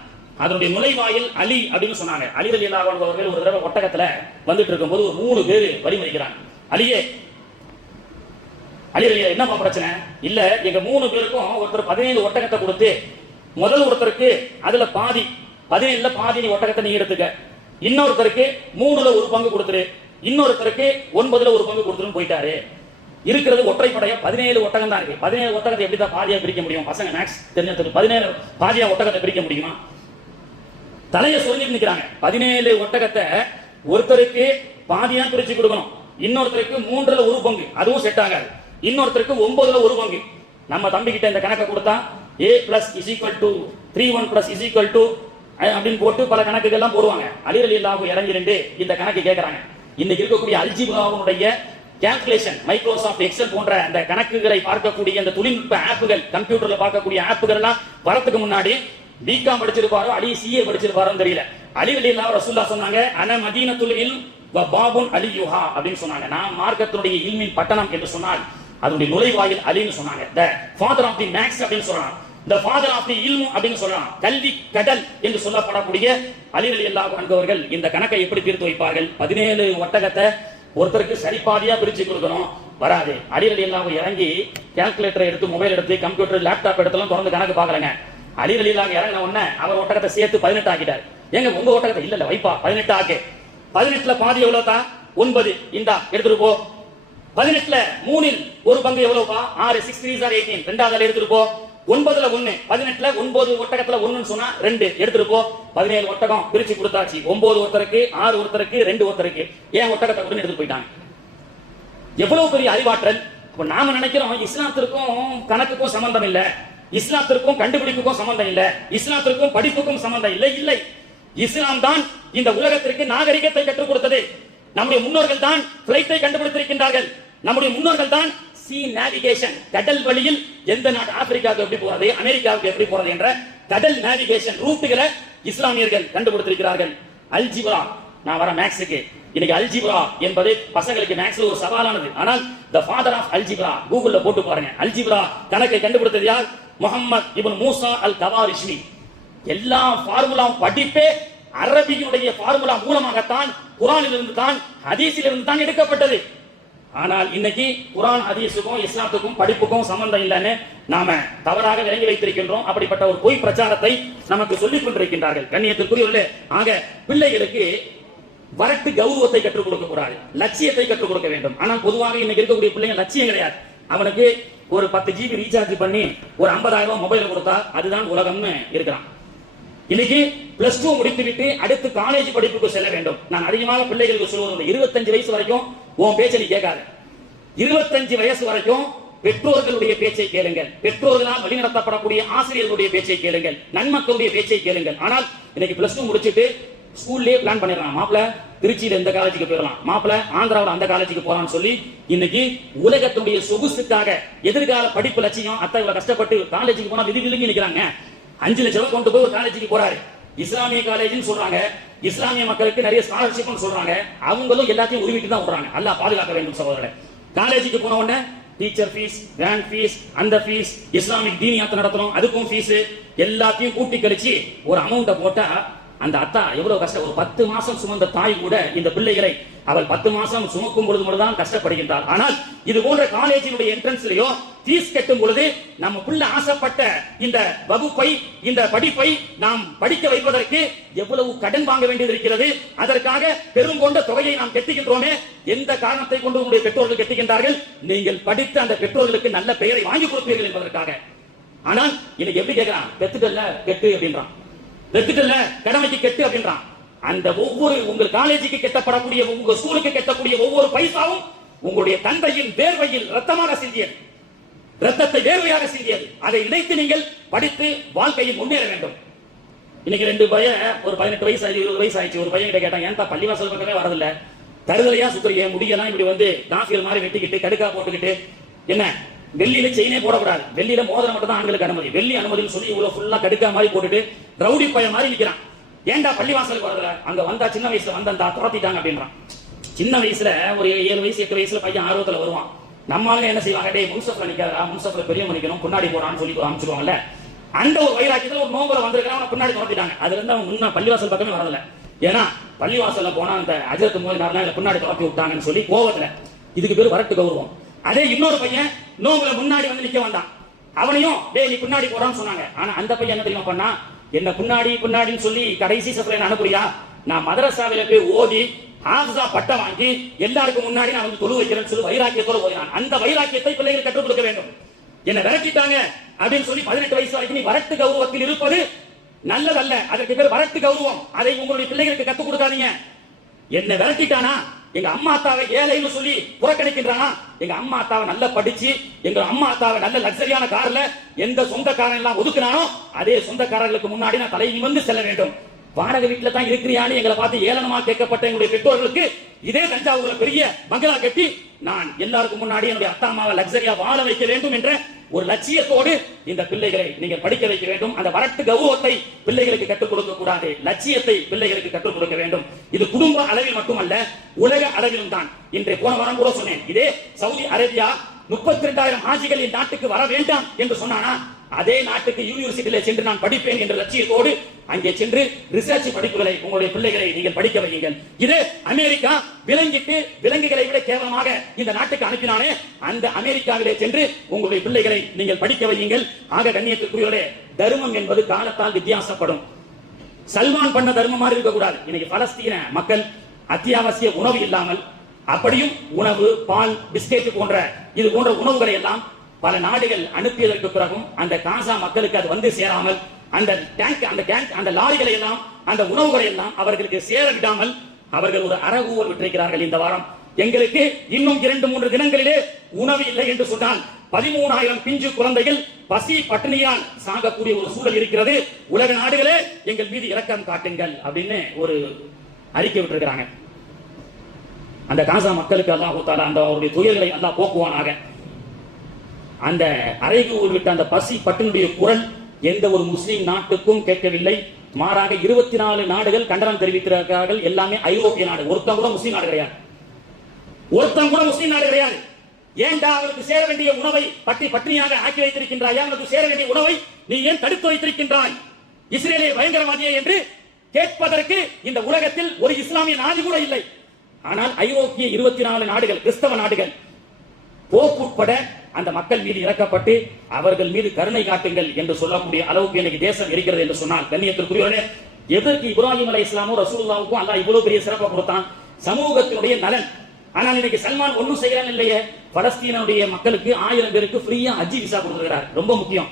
அதனுடைய நுழைவாயில் அலி அப்படின்னு சொன்னாங்க. அலி ரலியல்லாஹு அன்ஹு அவர்கள் ஒரு தடவை ஒட்டகத்துல வந்துட்டு இருக்கும்போது ஒரு 3 பேர் வழிமறிக்கிறாங்க. அலியே என்னப்பா பிரச்சனை? இல்ல, எங்க 3 பேருக்கும் ஒருத்தர் 17 ஒட்டகத்தை கொடுத்து, முதல் ஒருத்தருக்கு அதுல பாதி 17ல பாதி நீ ஒட்டகத்தை நீ எடுத்துக்க, இன்னொருத்தருக்கு 3ல ஒரு பங்கு கொடுத்துரு, இன்னொருத்தருக்கு 9ல ஒரு பங்கு கொடுத்துருன்னு போயிட்டாரு. இருக்கிறது ஒற்றைப்படையா 17 ஒட்டகம் தான் இருக்கு. 17 ஒட்டகத்தை எப்படி தான் பாதியா பிரிக்க முடியும்? பசங்க மேக்ஸ் தெரிஞ்சதுக்கு 17 பாதியா ஒட்டகத்தை பிரிக்க முடியுமா? தலையை சொல்லிட்டு நிக்கிறாங்க. 17 ஒட்டகத்தை ஒருத்தருக்கு பாதியா பிரிச்சு கொடுக்கணும், இன்னொருத்தருக்கு 3ல ஒரு பங்கு, அதுவும் செட் ஆகாது. இன்னொருத்தருக்கு 9ல ஒரு பங்கு. நம்ம தம்பி கிட்ட இந்த கணக்கை கொடுத்தா a plus is equal to 3 1 plus is equal to அப்படின்னு போட்டு பல கணக்குகள் எல்லாம் போடுவாங்க. அலி ரலியல்லாஹு இறங்கி நின்று இந்த கணக்கு கேட்கறாங்க. இன்னைக்கு இருக்கக்கூடிய அல்ஜிப்ராவுடைய கால்குலேஷன், மைக்ரோசாஃப்ட் எக்ஸல் போன்ற அந்த கணக்குகளை பார்க்கக்கூடிய அந்த தொழில்நுட்ப ஆப்புகள், கம்ப்யூட்டர்ல பார்க்கக்கூடிய ஆப்புகள் எல்லாம் வரதுக்கு முன்னாடி பிகாம் படிச்சிருப்பாரோ அலி சிஏ படிச்சிருப்பாரோ தெரியல. அலி ரலியல்லாஹு ரசூலுல்லாஹ் சொன்னாங்க, அன மதீனத்துல் இல்ம் வ பாபுன் அலியுஹா அப்படின்னு சொன்னாங்க. நான் மார்க்கத்தினுடைய இல்மின் பட்டணம் என்று சொன்னால் அதனுடைய நுழைவாயில் அலின்னு சொன்னாங்க. The father of the maths அப்படின்னு சொல்லலாம், த ஃபாதர் ஆஃப் தி இல்ம் அப்படின்னு சொல்லலாம், கல்வி கடல் என்று சொல்லப்படக்கூடிய அலி ரலியல்லாஹு அன்ஹு அவர்கள் இந்த கணக்கை எப்படி தீர்த்து வைப்பார்கள்? 17 ஒட்டகத்தை ஒருத்தருக்கு சரிபாதியா பிரிச்சு கொடுக்கணும், வராது. அலி ரலியல்லாஹு இறங்கி கால்குலேட்டரை எடுத்து, மொபைல் எடுத்து, கம்ப்யூட்டர் லேப்டாப் எடுத்துலாம் தொடர்ந்து கணக்கு பாக்குறாங்க. அலி ரலியல்லாஹு இறங்கின உடனே அவர் ஒட்டகத்தை சேர்த்து 18 ஆக்கிட்டார். ஏங்க உங்க ஒட்டகத்தை இல்ல வைப்பா 18 ஆக்கு, 18ல பாதி எவ்வளவு தான்? 9, இந்தா எடுத்துட்டு போ. 18ல 3ல் ஒரு பங்கு எவ்வளவுப்பா? 6, 6 3s are 18, ரெண்டாவது எடுத்துட்டு போ. 9ல 1, 18ல 9 ஒட்டகத்துல 1ன்னு சொன்னா 2 எடுத்துட்டு போ. 17 ஒட்டகம் பிரிச்சு கொடுத்தாச்சு. 9 ஒருத்தருக்கு, 6 ஒருத்தருக்கு, 2 ஒருத்தருக்கு. ஏன் ஒட்டகத்தை கூட எடுத்துட்டு போயிட்டாங்க? எவ்வளவு பெரிய அறிவாற்றல்! இப்ப நாம நினைக்கிறோம் இஸ்லாத்திற்கும் கணக்குக்கும் சம்பந்தம் இல்ல, இஸ்லாத்திற்கும் கண்டுபிடிப்புக்கும் சம்பந்தம் இல்ல, இஸ்லாத்திற்கும் படிப்புக்கும் சம்பந்தம் இல்லை. இல்லை, இஸ்லாம் தான் இந்த உலகத்திற்கு நாகரிகத்தை கற்றுக் கொடுத்தது. நம்முடைய முன்னோர்கள் தான் பிளைட்டை கண்டுபிடித்திருக்கின்றார்கள். நம்முடைய முன்னோர்கள் தான் சி நேவிகேஷன், கடல் வழியில் எந்த நாடு, ஆப்பிரிக்காவுக்கு எப்படி போறது, அமெரிக்காவுக்கு எப்படி போறது என்ற கடல் நேவிகேஷன் ரூட்டுகளை இஸ்லாமியர்கள் கண்டுபிடித்திருக்கிறார்கள். அல்ஜிப்ரா, நான் வர மேக்ஸுக்கு, இன்னைக்கு அல்ஜிப்ரா என்பது பசங்களுக்கு மேக்ஸ்ல ஒரு சவாலானது. ஆனால் த ஃபாதர் ஆஃப் அல்ஜிப்ரா கூகுள்ல போட்டு பாருங்க. அல்ஜிப்ரா கணக்கை கண்டுபிடித்தது யார்? முஹம்மத் இப்னு மூசா அல் கவாரிஷ்மி. எல்லா ஃபார்முலா படிப்பே அரபியினுடைய ஃபார்முலா மூலமாகத்தான், குர்ஆனில் இருந்து தான், ஹதீஸில் இருந்து தான் எடுக்கப்பட்டது. ஆனால் இன்னைக்கு குர்ஆன் ஹதீஸுக்கும் இஸ்லாத்துக்கும் படிப்புக்கும் சம்பந்தம் இல்லைன்னு நாம தவறாக விளங்கி வைத்திருக்கின்றோம். அப்படிப்பட்ட ஒரு பொய் பிரச்சாரத்தை நமக்கு சொல்லிக் கொண்டிருக்கின்றார்கள். கண்ணியத்திற்குரியவர்களே, ஆக பிள்ளைகளுக்கு வரட்டு கௌரவத்தை கற்றுக் கொடுக்க கூடாது, லட்சியத்தை கற்றுக் கொடுக்க வேண்டும். ஆனால் பொதுவாக இன்னைக்கு இருக்கக்கூடிய பிள்ளைங்க லட்சியம் கிடையாது. அவனுக்கு ஒரு 10 GB ரீசார்ஜ் பண்ணி ஒரு 50,000 மொபைல் கொடுத்தா அதுதான் உலகம்னு இருக்கிறான். இன்னைக்கு +2 முடித்துவிட்டு அடுத்து காலேஜ் படிப்புக்கு செல்ல வேண்டும். நான் அதிகமாக பிள்ளைகளுக்கு சொல்வது 25 வயசு வரைக்கும் உன் பேச்சை நீ கேட்காத. 25 வயசு வரைக்கும் பெற்றோர்களுடைய பேச்சை கேளுங்கள், பெற்றோர்களால் வழிநடத்தப்படக்கூடிய ஆசிரியர்களுடைய பேச்சை கேளுங்கள், நன்மக்களுடைய பேச்சை கேளுங்கள். ஆனால் இன்னைக்கு +2 முடிச்சுட்டு ஸ்கூல்லே பிளான் பண்ணிடலாம், மாப்பிள திருச்சியில இந்த காலேஜுக்கு போயிடலாம், மாப்பிள ஆந்திராவில் அந்த காலேஜுக்கு போறான்னு சொல்லி இன்னைக்கு உலகத்துடைய சொகுசுக்காக எதிர்கால படிப்பு லட்சியம் அத்தை இவ்வளவு கஷ்டப்பட்டு காலேஜுக்கு போனா விதி விலங்கி நிற்கிறாங்க. 5 லட்சம் ரூபாய் கொண்டு போய் ஒரு காலேஜுக்கு போறாரு, இஸ்லாமிய காலேஜ்னு சொல்றாங்க, இஸ்லாமிய மக்களுக்கு நிறைய ஸ்காலர்ஷிப்னு சொல்றாங்க. அவங்களும் எல்லாத்தையும் உருவிட்டு தான் விடுறாங்க. அல்லாஹ் பாதுகாக்க வேண்டும் சகோதரர்களே. காலேஜுக்கு போன உடனே டீச்சர் ஃபீஸ், கிராண்ட் ஃபீஸ், அந்த ஃபீஸ், இஸ்லாமிக் தீனியாத்தை நடத்தணும், அதுக்கும் ஃபீஸ், எல்லாத்தையும் கூட்டி கழிச்சு ஒரு அமௌண்ட்டை போட்டா அந்த அத்தா எவ்வளவு கஷ்டம். ஒரு 10 மாசம் சுமந்த தாய் கூட இந்த பிள்ளைகளை அவள் 10 மாசம் சுமக்கும் பொழுது மட்டும்தான் கஷ்டப்படுகின்றார். ஆனால் இது போன்ற காலேஜினுடைய என்ட்ரன்ஸ்லயோ ஃபீஸ் கட்டும் பொழுது நம்ம பிள்ளை ஆசைப்பட்ட இந்த வகுப்பை, இந்த படிப்பை நாம் படிக்க வைப்பதற்கு எவ்வளவு கடன் வாங்க வேண்டியது இருக்கிறது. அதற்காக பெருங்கொண்ட தொகையை நாம் கட்டுகின்றோமே, எந்த காரணத்தை கொண்டு உங்களுடைய பெற்றோர்கள் கட்டுகின்றார்கள்? நீங்கள் படித்த அந்த பெற்றோர்களுக்கு நல்ல பெயரை வாங்கி கொடுப்பீர்கள் என்பதற்காக. ஆனால் இன்னைக்கு எப்படி கேட்கிறான்? பெத்துட்டல்ல கெட்டு அப்படின்றான், பெத்துட்டல்ல கடமைக்கு கெட்டு அப்படின்றான். அந்த ஒவ்வொரு உங்கள் காலேஜுக்கு கெட்டப்படக்கூடிய, உங்க ஸ்கூலுக்கு கெட்டக்கூடிய ஒவ்வொரு பைசாவும் உங்களுடைய தந்தையின் வேர்வையில் ரத்தமாக சிந்தியது, ரத்தத்தை வேர்வையாக சிந்தியது. அதை இணைத்து நீங்கள் படித்து வாழ்க்கையில் முன்னேற வேண்டும். இன்னைக்கு 2 பையன், ஒரு 18 வயசு 20 வயசு ஆயிடுச்சு. ஒரு பையன் கிட்ட கேட்டான், ஏன்டா பள்ளிவாசல் பக்கமே வரதில்ல, தருதலையா சுத்துறீங்க, முடியெல்லாம் இப்படி வந்து காஃபியல் மாதிரி வெட்டிக்கிட்டு கடுக்கா போட்டுக்கிட்டு, என்ன வெள்ளியில செயினே போடக்கூடாது, வெள்ளியில மோதிரம் மட்டும் தான் ஆண்களுக்கு அனுமதி, வெள்ளி அனுமதின்னு சொல்லி இவ்வளவு ஃபுல்லா கடுக்கா மாதிரி போட்டுட்டு ரவுடி பையன் மாதிரி நிக்கிறான். ஏன்டா பள்ளிவாசலுக்கு வரதுல? அங்க வந்தா சின்ன வயசுல வந்தா துரத்திட்டாங்க அப்படின்றான். சின்ன வயசுல ஒரு 7 வயசு 8 வயசுல பையன் ஆர்வத்துல வருவான். நம்மளால என்ன செய்வாங்க, டேய் முன்சப்ல நிக்காதா, முன்சப்ல பெரிய மணிக்கணும், பின்னாடி போறான்னு சொல்லி அனுப்பிச்சிருவாங்கல்ல. அந்த ஒரு வைராக்கியத்துல ஒரு நோம்புல வந்திருக்கான், அவனை பின்னாடி துரத்திட்டாங்க. அதுல இருந்து அவன் முன்ன பள்ளிவாசல் பக்கமே வரல. ஏன்னா பள்ளிவாசல்ல போனா அந்த அஜரத்து மோதினார்லாம் பின்னாடி துரத்தி விட்டாங்கன்னு சொல்லி கோவத்துல. இதுக்கு பேர் வரட்டு கௌரவம். அதே இன்னொரு பையன் நோம்புல முன்னாடி வந்து நிக்க வந்தான், அவனையும் டேய் நீ பின்னாடி போறான்னு சொன்னாங்க. ஆனா அந்த பையன் என்ன தெரியுமா பண்ணா, என்ன பின்னாடின்னு சொல்லி கடைசி சஃப்ல என்ன அனுப்புறியா, நான் மதரசாவில போய் ஓதி ஹாஃபிஸா பட்டம் வாங்கி எல்லாருக்கும் முன்னாடி நான் வந்து தொழு வைக்கிறேன்னு சொல்லி வைராக்கியத்தோட ஓதினான். அந்த வைராக்கியத்தை பிள்ளைகள் கற்றுக் கொடுக்க வேண்டும். என்ன விரட்டிட்டாங்க அப்படின்னு சொல்லி 18 வயசு வரைக்கும் நீ வரட்டு கௌரவத்தில் இருப்பது நல்லதல்ல. அதற்கு பேர் வரட்டு கௌரவம். அதை உங்களுடைய பிள்ளைகளுக்கு கற்றுக் கொடுக்காதீங்க. என்ன விரட்டிட்டானா, எங்க அம்மா அத்தாவை ஏழைன்னு சொல்லி புறக்கணிக்கின்றானா, எங்க அம்மா அத்தாவை நல்லா படிச்சு, எங்க அம்மா அத்தாவை நல்ல லக்ஸரியான கார்ல எந்த சொந்தக்காரன் எல்லாம் ஒதுக்குனானோ அதே சொந்தக்காரர்களுக்கு முன்னாடி நான் தலை நிமிர்ந்து செல்ல வேண்டும். வாடகை வீட்டுல தான் இருக்கிறியான்னு எங்களை பார்த்து ஏளனமா கேட்கப்பட்ட எங்களுடைய பெற்றோர்களுக்கு இதே தஞ்சாவூர்ல பெரிய பங்களா கட்டி நான் எல்லாருக்கும் முன்னாடி என்னுடைய அத்தா அம்மாவை லக்ஸரியா வாழ வைக்க வேண்டும் என்ற ஒரு லட்சியத்தோடு இந்த பிள்ளைகளை நீங்கள் படிக்க வைக்க வேண்டும். அந்த வரட்டு கௌரவத்தை பிள்ளைகளுக்கு கற்றுக் கொடுக்க கூடாது, லட்சியத்தை பிள்ளைகளுக்கு கற்றுக் கொடுக்க வேண்டும். இது குடும்ப அளவில் மட்டுமல்ல, உலக அளவிலும் தான். இன்றைய போன வாரம் கூட சொன்னேன், இதே சவுதி அரேபியா 32,000 ஹாஜிகள் இந்த நாட்டுக்கு வர வேண்டாம் என்று சொன்னானா, அதே நாட்டுக்கு யூனிவர்சிட்டியில சென்று நான் படிப்பேன் என்ற லட்சியத்தோடு அங்கே சென்று ரிசர்ச் படிப்புகளை உங்களுடைய பிள்ளைகளை நீங்கள் படிக்க வையுங்கள். இது அமெரிக்கா விலங்கிட்டு விலங்குகளை விட கேவலமாக இந்த நாட்டுக்கு அனுப்பினானே, அந்த அமெரிக்காவிலே சென்று உங்களுடைய பிள்ளைகளை நீங்கள் படிக்க வையுங்கள். ஆக கண்ணியத்துக்குரியவர்களே, தர்மம் என்பது காலத்தால் வித்தியாசப்படும். சல்மான் பண்ண தர்மம் மாதிரி இருக்கக்கூடாது. இன்னைக்கு பலஸ்தீன மக்கள் அத்தியாவசிய உணவு இல்லாமல், அப்படியும் உணவு, பால், பிஸ்கெட் போன்ற இது போன்ற உணவுகளை எல்லாம் பல நாடுகள் அனுப்பியதற்கு பிறகும் அந்த காசா மக்களுக்கு அது வந்து சேராமல், அந்த லாரிகளை எல்லாம், அந்த உணவுகளை எல்லாம் அவர்களுக்கு சேர விடாமல் அவர்கள் ஒரு அறகூவல் விட்டிருக்கிறார்கள். இந்த வாரம் எங்களுக்கு இன்னும் 2-3 தினங்களிலே உணவு இல்லை என்று சொன்னால் 13,000 பிஞ்சு குழந்தைகள் பசி பட்டினியால் சாகக்கூடிய ஒரு சூழல் இருக்கிறது. உலக நாடுகளே எங்கள் மீது இரக்கம் காட்டுங்கள் அப்படின்னு ஒரு அறிக்கை விட்டிருக்கிறாங்க. அந்த காசா மக்களுக்கு அல்லாஹ் தஆலா அந்த அவருடைய துயர்களை அல்லாஹ் போக்குவானாக. அந்த அறைகூவல் விட்ட அந்த பசி பட்டினுடைய குரல் எந்த ஒரு முஸ்லிம் நாட்டுக்கும் கேட்கவில்லை. மாறாக 24 நாடுகள் கண்டனம் தெரிவித்திருக்கிறார்கள். எல்லாமே ஐரோப்பிய நாடு. ஒருத்தம் கூட முஸ்லிம் நாடு கிடையாது. ஏன்டா அவனுக்கு சேர வேண்டிய உணவை பட்டினியாக ஆக்கி வைத்திருக்கின்றாய்? அவனுக்கு சேர வேண்டிய உணவை நீ ஏன் தடுத்து வைத்திருக்கின்றாய்? இஸ்ரேலை பயங்கரவாதியே என்று கேட்பதற்கு இந்த உலகத்தில் ஒரு இஸ்லாமிய நாடு கூட இல்லை. ஆனால் ஐரோப்பிய 24 நாடுகள், கிறிஸ்தவ நாடுகள், போப் உட்பட அந்த மக்கள் மீது இறக்கப்பட்டு அவர்கள் மீது கருணை காட்டுங்கள் என்று சொல்லக்கூடிய அளவுக்கு எனக்கு தேசம் இருக்கிறது என்று சொன்னால், கண்ணியத்திற்குரியவர்களே, எதற்கு இப்ராஹிம் அலைஹிஸ்ஸலாமும் ரசூலுல்லாஹ்வுக்கும் அல்லாஹ் இவ்வளவு பெரிய சிறப்பை கொடுத்தான்? சமூகத்தினுடைய நலன். ஆனால் இன்னைக்கு சல்மான் ஒன்னும் செய்யறான் இல்லையே. பலஸ்தீனுடைய மக்களுக்கு 1000 பேருக்கு ஃப்ரீயா ஹஜ் விசா கொடுத்திருக்கிறார். ரொம்ப முக்கியம்.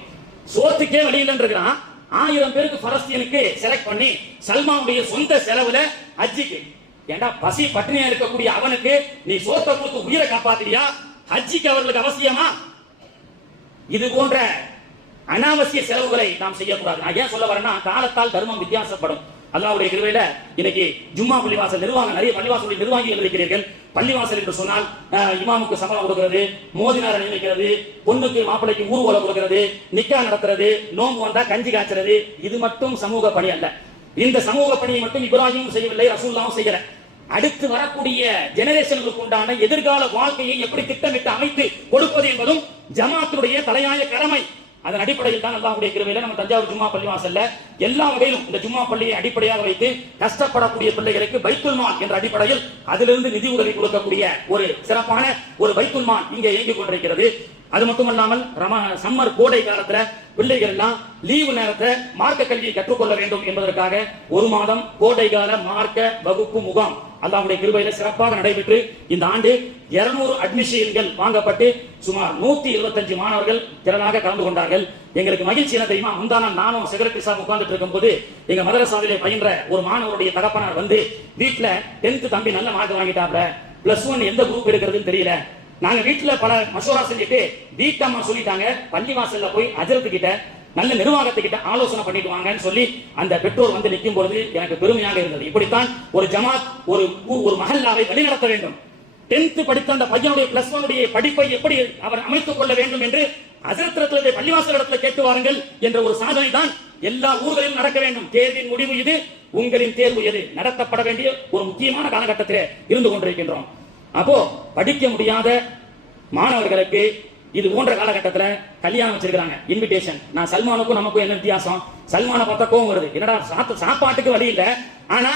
சோத்துக்கே வழி இல்லைன்னு இருக்கிறான். 1000 பேருக்கு பலஸ்தீனுக்கு செலக்ட் பண்ணி சல்மானுடைய சொந்த செலவுல ஹஜ்ஜுக்கு. ஏண்டா பசி பட்டினியா இருக்கக்கூடிய அவனுக்கு நீ சோத்தை கொடுத்து உயிரை காப்பாத்தியா? ஹஜ்ஜிக்கு அவர்களுக்கு அவசியமா? இது போன்ற அனாவசிய செலவுகளை நாம் செய்யக்கூடாது. நான் ஏன் சொல்ல வரேன்னா, காலத்தால் தர்மம் வித்தியாசப்படும். அல்லாஹ்வுடைய கிருபையில இன்னைக்கு ஜும்மா பள்ளிவாசல் நிர்வாகம், நிறைய பள்ளிவாசல் நிர்வாகிகள் இருக்கிறீர்கள். பள்ளிவாசல் என்று சொன்னால் இமாமுக்கு சம்பளம் கொடுக்கிறது, மோதினார் நியமிக்கிறது, பொண்ணுக்கு மாப்பிள்ளைக்கு ஊர்வலம் கொடுக்கிறது, நிக்கா நடத்துறது, நோன்பு வந்தா கஞ்சி காய்ச்சறது, இது மட்டும் சமூக பணி அல்ல. இந்த சமூக பணியை மட்டும் இப்ராஹிமும் செய்யவில்லை, ரசூலுல்லாஹும் செய்யல. அடுத்து வரக்கூடிய ஜெனரேஷனுக்கு உண்டான எதிர்கால வாழ்க்கையை எப்படி திட்டமிட்டு அமைத்து கொடுப்பது என்பதும் ஜமாத்துடைய தலையாய கடமை. அதன் அடிப்படையில் தான் அல்லாஹ்வுடைய கிருபையில நம்ம தஞ்சாவூர் ஜும்மா பள்ளிவாசல்ல எல்லா வகையிலும் இந்த ஜும்மா பள்ளியை அடிப்படையாக வைத்து கஷ்டப்படக்கூடிய பிள்ளைகளுக்கு பைத்துல் மால் என்ற அடிப்படையில் அதிலிருந்து நிதி உதவி கொடுக்கக்கூடிய ஒரு சிறப்பான ஒரு பைத்துல் மால் இங்கே இயங்கிக் கொண்டிருக்கிறது. அது மட்டுமல்லாமல் சம்மர் கோடை காலத்துல பிள்ளைகள் எல்லாம் லீவு நேரத்தை மார்க்க கல்வியை கற்றுக்கொள்ள வேண்டும் என்பதற்காக 1 மாதம் கோடை கால மார்க்க வகுப்பு முகாம் அல்லாஹ்வுடைய கிருபையில சிறப்பாக நடைபெற்று இந்த ஆண்டு 200 அட்மிஷன்கள் வாங்கப்பட்டு சுமார் 125 மாணவர்கள் திரளாக கலந்து கொண்டார்கள். எங்களுக்கு மகிழ்ச்சி என்ன தெரியுமா, முந்தானா நானும் செக்ரட்டரி சார் உட்கார்ந்துட்டு இருக்கும் போது எங்க மதரசாவிலே பயின்ற ஒரு மாணவருடைய தகப்பனார் வந்து வீட்டுல 10th தம்பி நல்ல மார்க் வாங்கிட்டாப்ல, +1 எந்த குரூப் எடுக்கிறதுன்னு தெரியல, நாங்க வீட்டுல பல மசோரா செஞ்சுட்டு வீட்டம்மா சொல்லிட்டாங்க பள்ளிவாசல்ல போய் அஜரத்து கிட்ட நல்ல நிர்வாகத்துக்கிட்ட ஆலோசனை பண்ணிட்டு வாங்கன்னு சொல்லி அந்த பெற்றோர் வந்து நிற்கும் பொழுது எனக்கு பெருமையாக இருந்தது. இப்படித்தான் ஒரு ஜமாத் ஒரு மஹல்லாவை வழிநடத்த வேண்டும். 10th படித்த அந்த பையனுடைய +1 படிப்பை எப்படி அவர் அமைத்துக் கொள்ள வேண்டும் என்று அஜரத்திரத்திலே பள்ளிவாசல் இடத்துல கேட்டு வாருங்கள் என்ற ஒரு சாதனை தான் எல்லா ஊர்களிலும் நடக்க வேண்டும். தேர்வின் முடிவு இது, உங்களின் தேர்வு எது நடத்தப்பட வேண்டிய ஒரு முக்கியமான காலகட்டத்திலே இருந்து கொண்டிருக்கின்றோம். அப்போ படிக்க முடியாத மாணவர்களுக்கு இது போன்ற காலகட்டத்தில் கல்யாணம் வச்சிருக்காங்க, இன்விடேஷன். நான் சல்மானுக்கும் நமக்கும் என்ன வித்தியாசம்? சல்மான பார்த்தா கோவம் வருது, என்னடா சாப்பாட்டுக்கு வழி இல்ல, ஆனா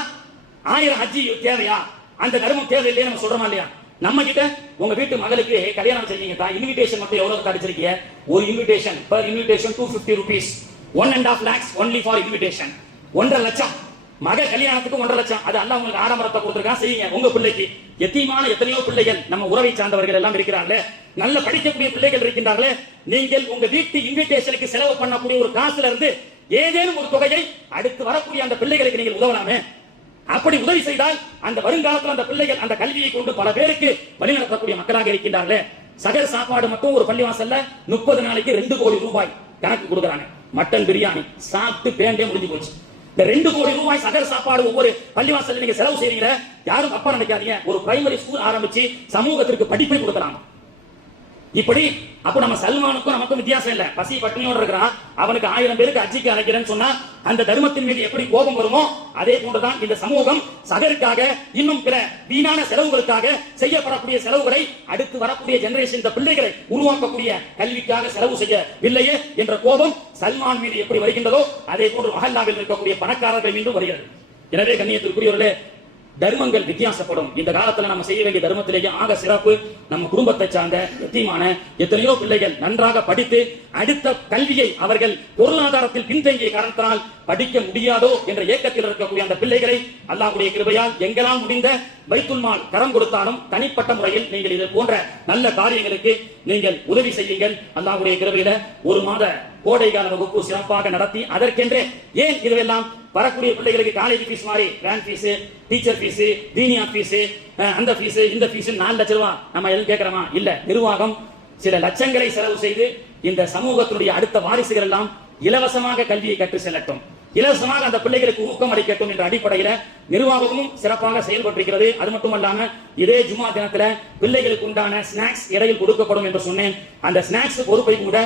1000 ஹஜ்ஜி தேவையா, அந்த தர்மம் தேவையில்லையே நம்ம சொல்றோமா இல்லையா? நம்ம கிட்ட உங்க வீட்டு மகளுக்கு கல்யாணம் வச்சிருக்கீங்க, இன்விடேஷன் மட்டும் எவ்வளவு அடிச்சிருக்கீங்க? ஒரு invitation per invitation 250 rupees, 1.5 lakhs only for invitation. 1.5 லட்சம் மக கல்யாணத்துக்கு 1.5 லட்சம். அது அல்லாஹ் உங்களுக்கு ஆடம்பரத்தை கொடுத்திருக்கான், செய்யுங்க உங்க பிள்ளைக்கு. எத்தீமான எத்தனையோ பிள்ளைகள் நம்ம உறவை சார்ந்தவர்கள் எல்லாம் இருக்கிறார்களே, நல்ல படிக்கக்கூடிய பிள்ளைகள் இருக்கின்றார்களே, நீங்கள் உங்க வீட்டு இன்விடேஷனுக்கு செலவு பண்ணக்கூடிய ஒரு காசுல இருந்து ஏதேனும் ஒரு தொகையை அடுத்து வரக்கூடிய அந்த பிள்ளைகளுக்கு நீங்கள் உதவலாமே. அப்படி உதவி செய்தால் அந்த வருங்காலத்தில் அந்த பிள்ளைகள் அந்த கல்வியை கொண்டு பல பேருக்கு வழிநடத்தக்கூடிய மக்களாக இருக்கின்றார்களே. சகர் சாப்பாடு மட்டும் ஒரு பள்ளிவாசல்ல 30 நாளைக்கு 2 கோடி ரூபாய் கணக்கு கொடுக்குறாங்க. மட்டன் பிரியாணி சாப்பிட்டு பேண்டே முடிஞ்சு போச்சு. இந்த 2 கோடி ரூபாய் சகர் சாப்பாடு ஒவ்வொரு பள்ளிவாசல்ல நீங்க செலவு செய்றீங்க. யாரும் தப்பா நினைக்காதீங்க. ஒரு பிரைமரி ஸ்கூல் ஆரம்பிச்சு சமூகத்திற்கு படிப்பை கொடுக்கலாம். இப்படி அப்ப நம்ம சல்மானுக்கும் நமக்கும் வித்தியாசம் இல்ல. பசி பட்டினியோட இருக்கிறான், அவனுக்கு 1000 பேருக்கு அஜிக்கு அழைக்கிறேன்னு சொன்னா அந்த தர்மத்தின் மீது எப்படி கோபம் வருமோ அதே போன்றுதான் இந்த சமூகம் சகருக்காக இன்னும் பிற வீணான செலவுகளுக்காக செய்யப்படக்கூடிய செலவுகளை அடுத்து வரக்கூடிய ஜெனரேஷன் இந்த பிள்ளைகளை உருவாக்கக்கூடிய கல்விக்காக செலவு செய்யவில்லையே என்ற கோபம் சல்மான் மீது எப்படி வருகின்றதோ அதே போன்று மஹல்லாவில் இருக்கக்கூடிய பணக்காரர்கள் மீண்டும் வருகிறது. எனவே கண்ணியத்திற்குரியவர்களே, தர்மங்கள் வித்தியாசப்படும். இந்த காலத்துல நம்ம செய்ய வேண்டிய தர்மத்திலேயே ஆக சிறப்பு நம்ம குடும்பத்தை சார்ந்த எத்தீமான எத்தனையோ பிள்ளைகள் நன்றாக படித்து அடுத்த கல்வியை அவர்கள் பொருளாதாரத்தில் பின்தங்கிய காரணத்தினால் படிக்க முடியாதோ என்ற ஏக்கத்தில் இருக்கக்கூடிய அந்த பிள்ளைகளை அல்லாஹ்வுடைய கிருபையால் எங்களால் முடிந்த பைத்துல் மால் கரம் கொடுத்தாலும் தனிப்பட்ட முறையில் நீங்கள் இது போன்ற நல்ல காரியங்களுக்கு நீங்கள் உதவி செய்யுங்கள். அல்லாஹ்வுடைய கிருபையில 1 மாத கோடைகால வகுப்பு சிறப்பாக நடத்தி அதற்கென்றே ஏன் இதுவெல்லாம் வரக்கூடிய பிள்ளைகளுக்கு காலேஜ் ஃபீஸ் மாதிரி வேன் ஃபீஸ், டீச்சர் ஃபீஸ், தீனியா ஃபீஸ், அந்த ஃபீஸ் இந்த ஃபீஸ் 4 லட்சம் ரூபாய் நம்ம எதுவும் கேட்கிறோமா? இல்ல. நிர்வாகம் சில லட்சங்களை செலவு செய்து இந்த சமூகத்தினுடைய அடுத்த வாரிசுகள் எல்லாம் இலவசமாக கல்வியை கற்று செல்லட்டும், இலவசமாக அந்த பிள்ளைகளுக்கு ஊக்கம் அளிக்கட்டும் என்ற அடிப்படையில நிர்வாகமும் சிறப்பாக செயல்பட்டிருக்கிறது. அது மட்டுமல்லாம இதே ஜும்மா தினத்துல பிள்ளைகளுக்கு உண்டான ஸ்நாக்ஸ் இடையில் கொடுக்கப்படும் என்று சொன்னேன். அந்த ஸ்நாக்ஸ் பொறுப்பை கூட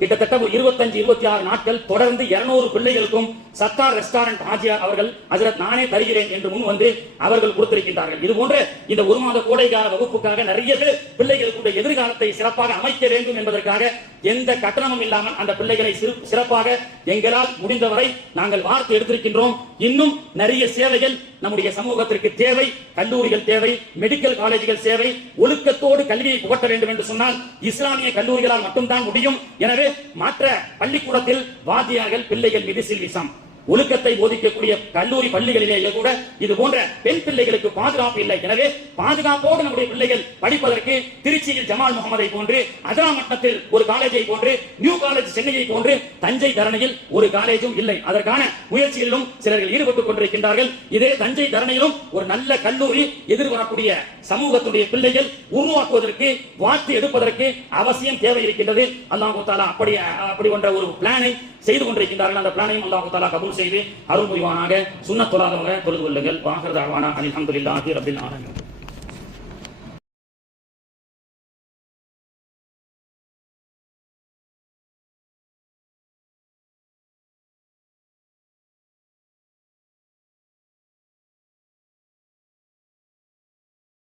கிட்டத்தட்ட 25-26 நாட்கள் தொடர்ந்து 200 பிள்ளைகளுக்கும் சத்தார் ரெஸ்டாரண்ட் ஆஜியார் அவர்கள் ஹஜ்ரத் நானே தருகிறேன் என்று முன் வந்து அவர்கள் கொடுத்திருக்கின்றார்கள். இது போன்ற இந்த 1 மாத கோடைகால வகுப்புக்காக நிறைய பேர் பிள்ளைகளுக்கு எதிர்காலத்தை சிறப்பாக அமைக்க வேண்டும் என்பதற்காக எந்த கட்டணமும் இல்லாமல் அந்த பிள்ளைகளை சிறப்பாக எங்களால் முடிந்தவரை நாங்கள் வார்த்தை எடுத்திருக்கின்றோம். இன்னும் நிறைய சேவைகள் நம்முடைய சமூகத்திற்கு தேவை. கல்லூரிகள் தேவை, மெடிக்கல் காலேஜுகள் தேவை. ஒழுக்கத்தோடு கல்வியை புகட்ட வேண்டும் என்று சொன்னால் இஸ்லாமிய கல்லூரிகளால் மட்டும்தான் முடியும். எனவே மற்ற பள்ளிக்கூடத்தில் வாத்தியார்கள் பிள்ளைகள் மீது சில்விசம் ஒழுக்கத்தை போதிக்கக்கூடிய கல்லூரி பள்ளிகளிலேயே கூட இது போன்ற பெண் பிள்ளைகளுக்கு பாதுகாப்பு இல்லை. எனவே பாதுகாப்போடு நம்முடைய பிள்ளைகள் படிப்பதற்கு திருச்சியில் ஜமால் முகமதை போன்று, அதராமட்டத்தில் ஒரு காலேஜை போன்று, நியூ காலேஜ் சென்னையை போன்று, தஞ்சை தரணியில் ஒரு காலேஜும் இல்லை. அதற்கான முயற்சிகளிலும் சிலர்கள் ஈடுபட்டுக் கொண்டிருக்கின்றார்கள். இதே தஞ்சை தரணியிலும் ஒரு நல்ல கல்லூரி எதிர்வரக்கூடிய சமூகத்துடைய பிள்ளைகள் உருவாக்குவதற்கு வார்த்தை எடுப்பதற்கு அவசியம் தேவை இருக்கின்றது. அல்லாஹ் தஆலா அப்படி போன்ற ஒரு பிளானை செய்து கொண்டிருக்கின்றார்கள். அந்த பிளானையும் அல்லாஹ் தஆலா கபூல் செய்து அருள் புரிவானாக. சுன்னத் தொழாதவங்க தொழுது கொள்ளுங்கள். வாஹிர் தஅவானா அல்ஹம்துலில்லாஹி ரப்பில் ஆலமீன்.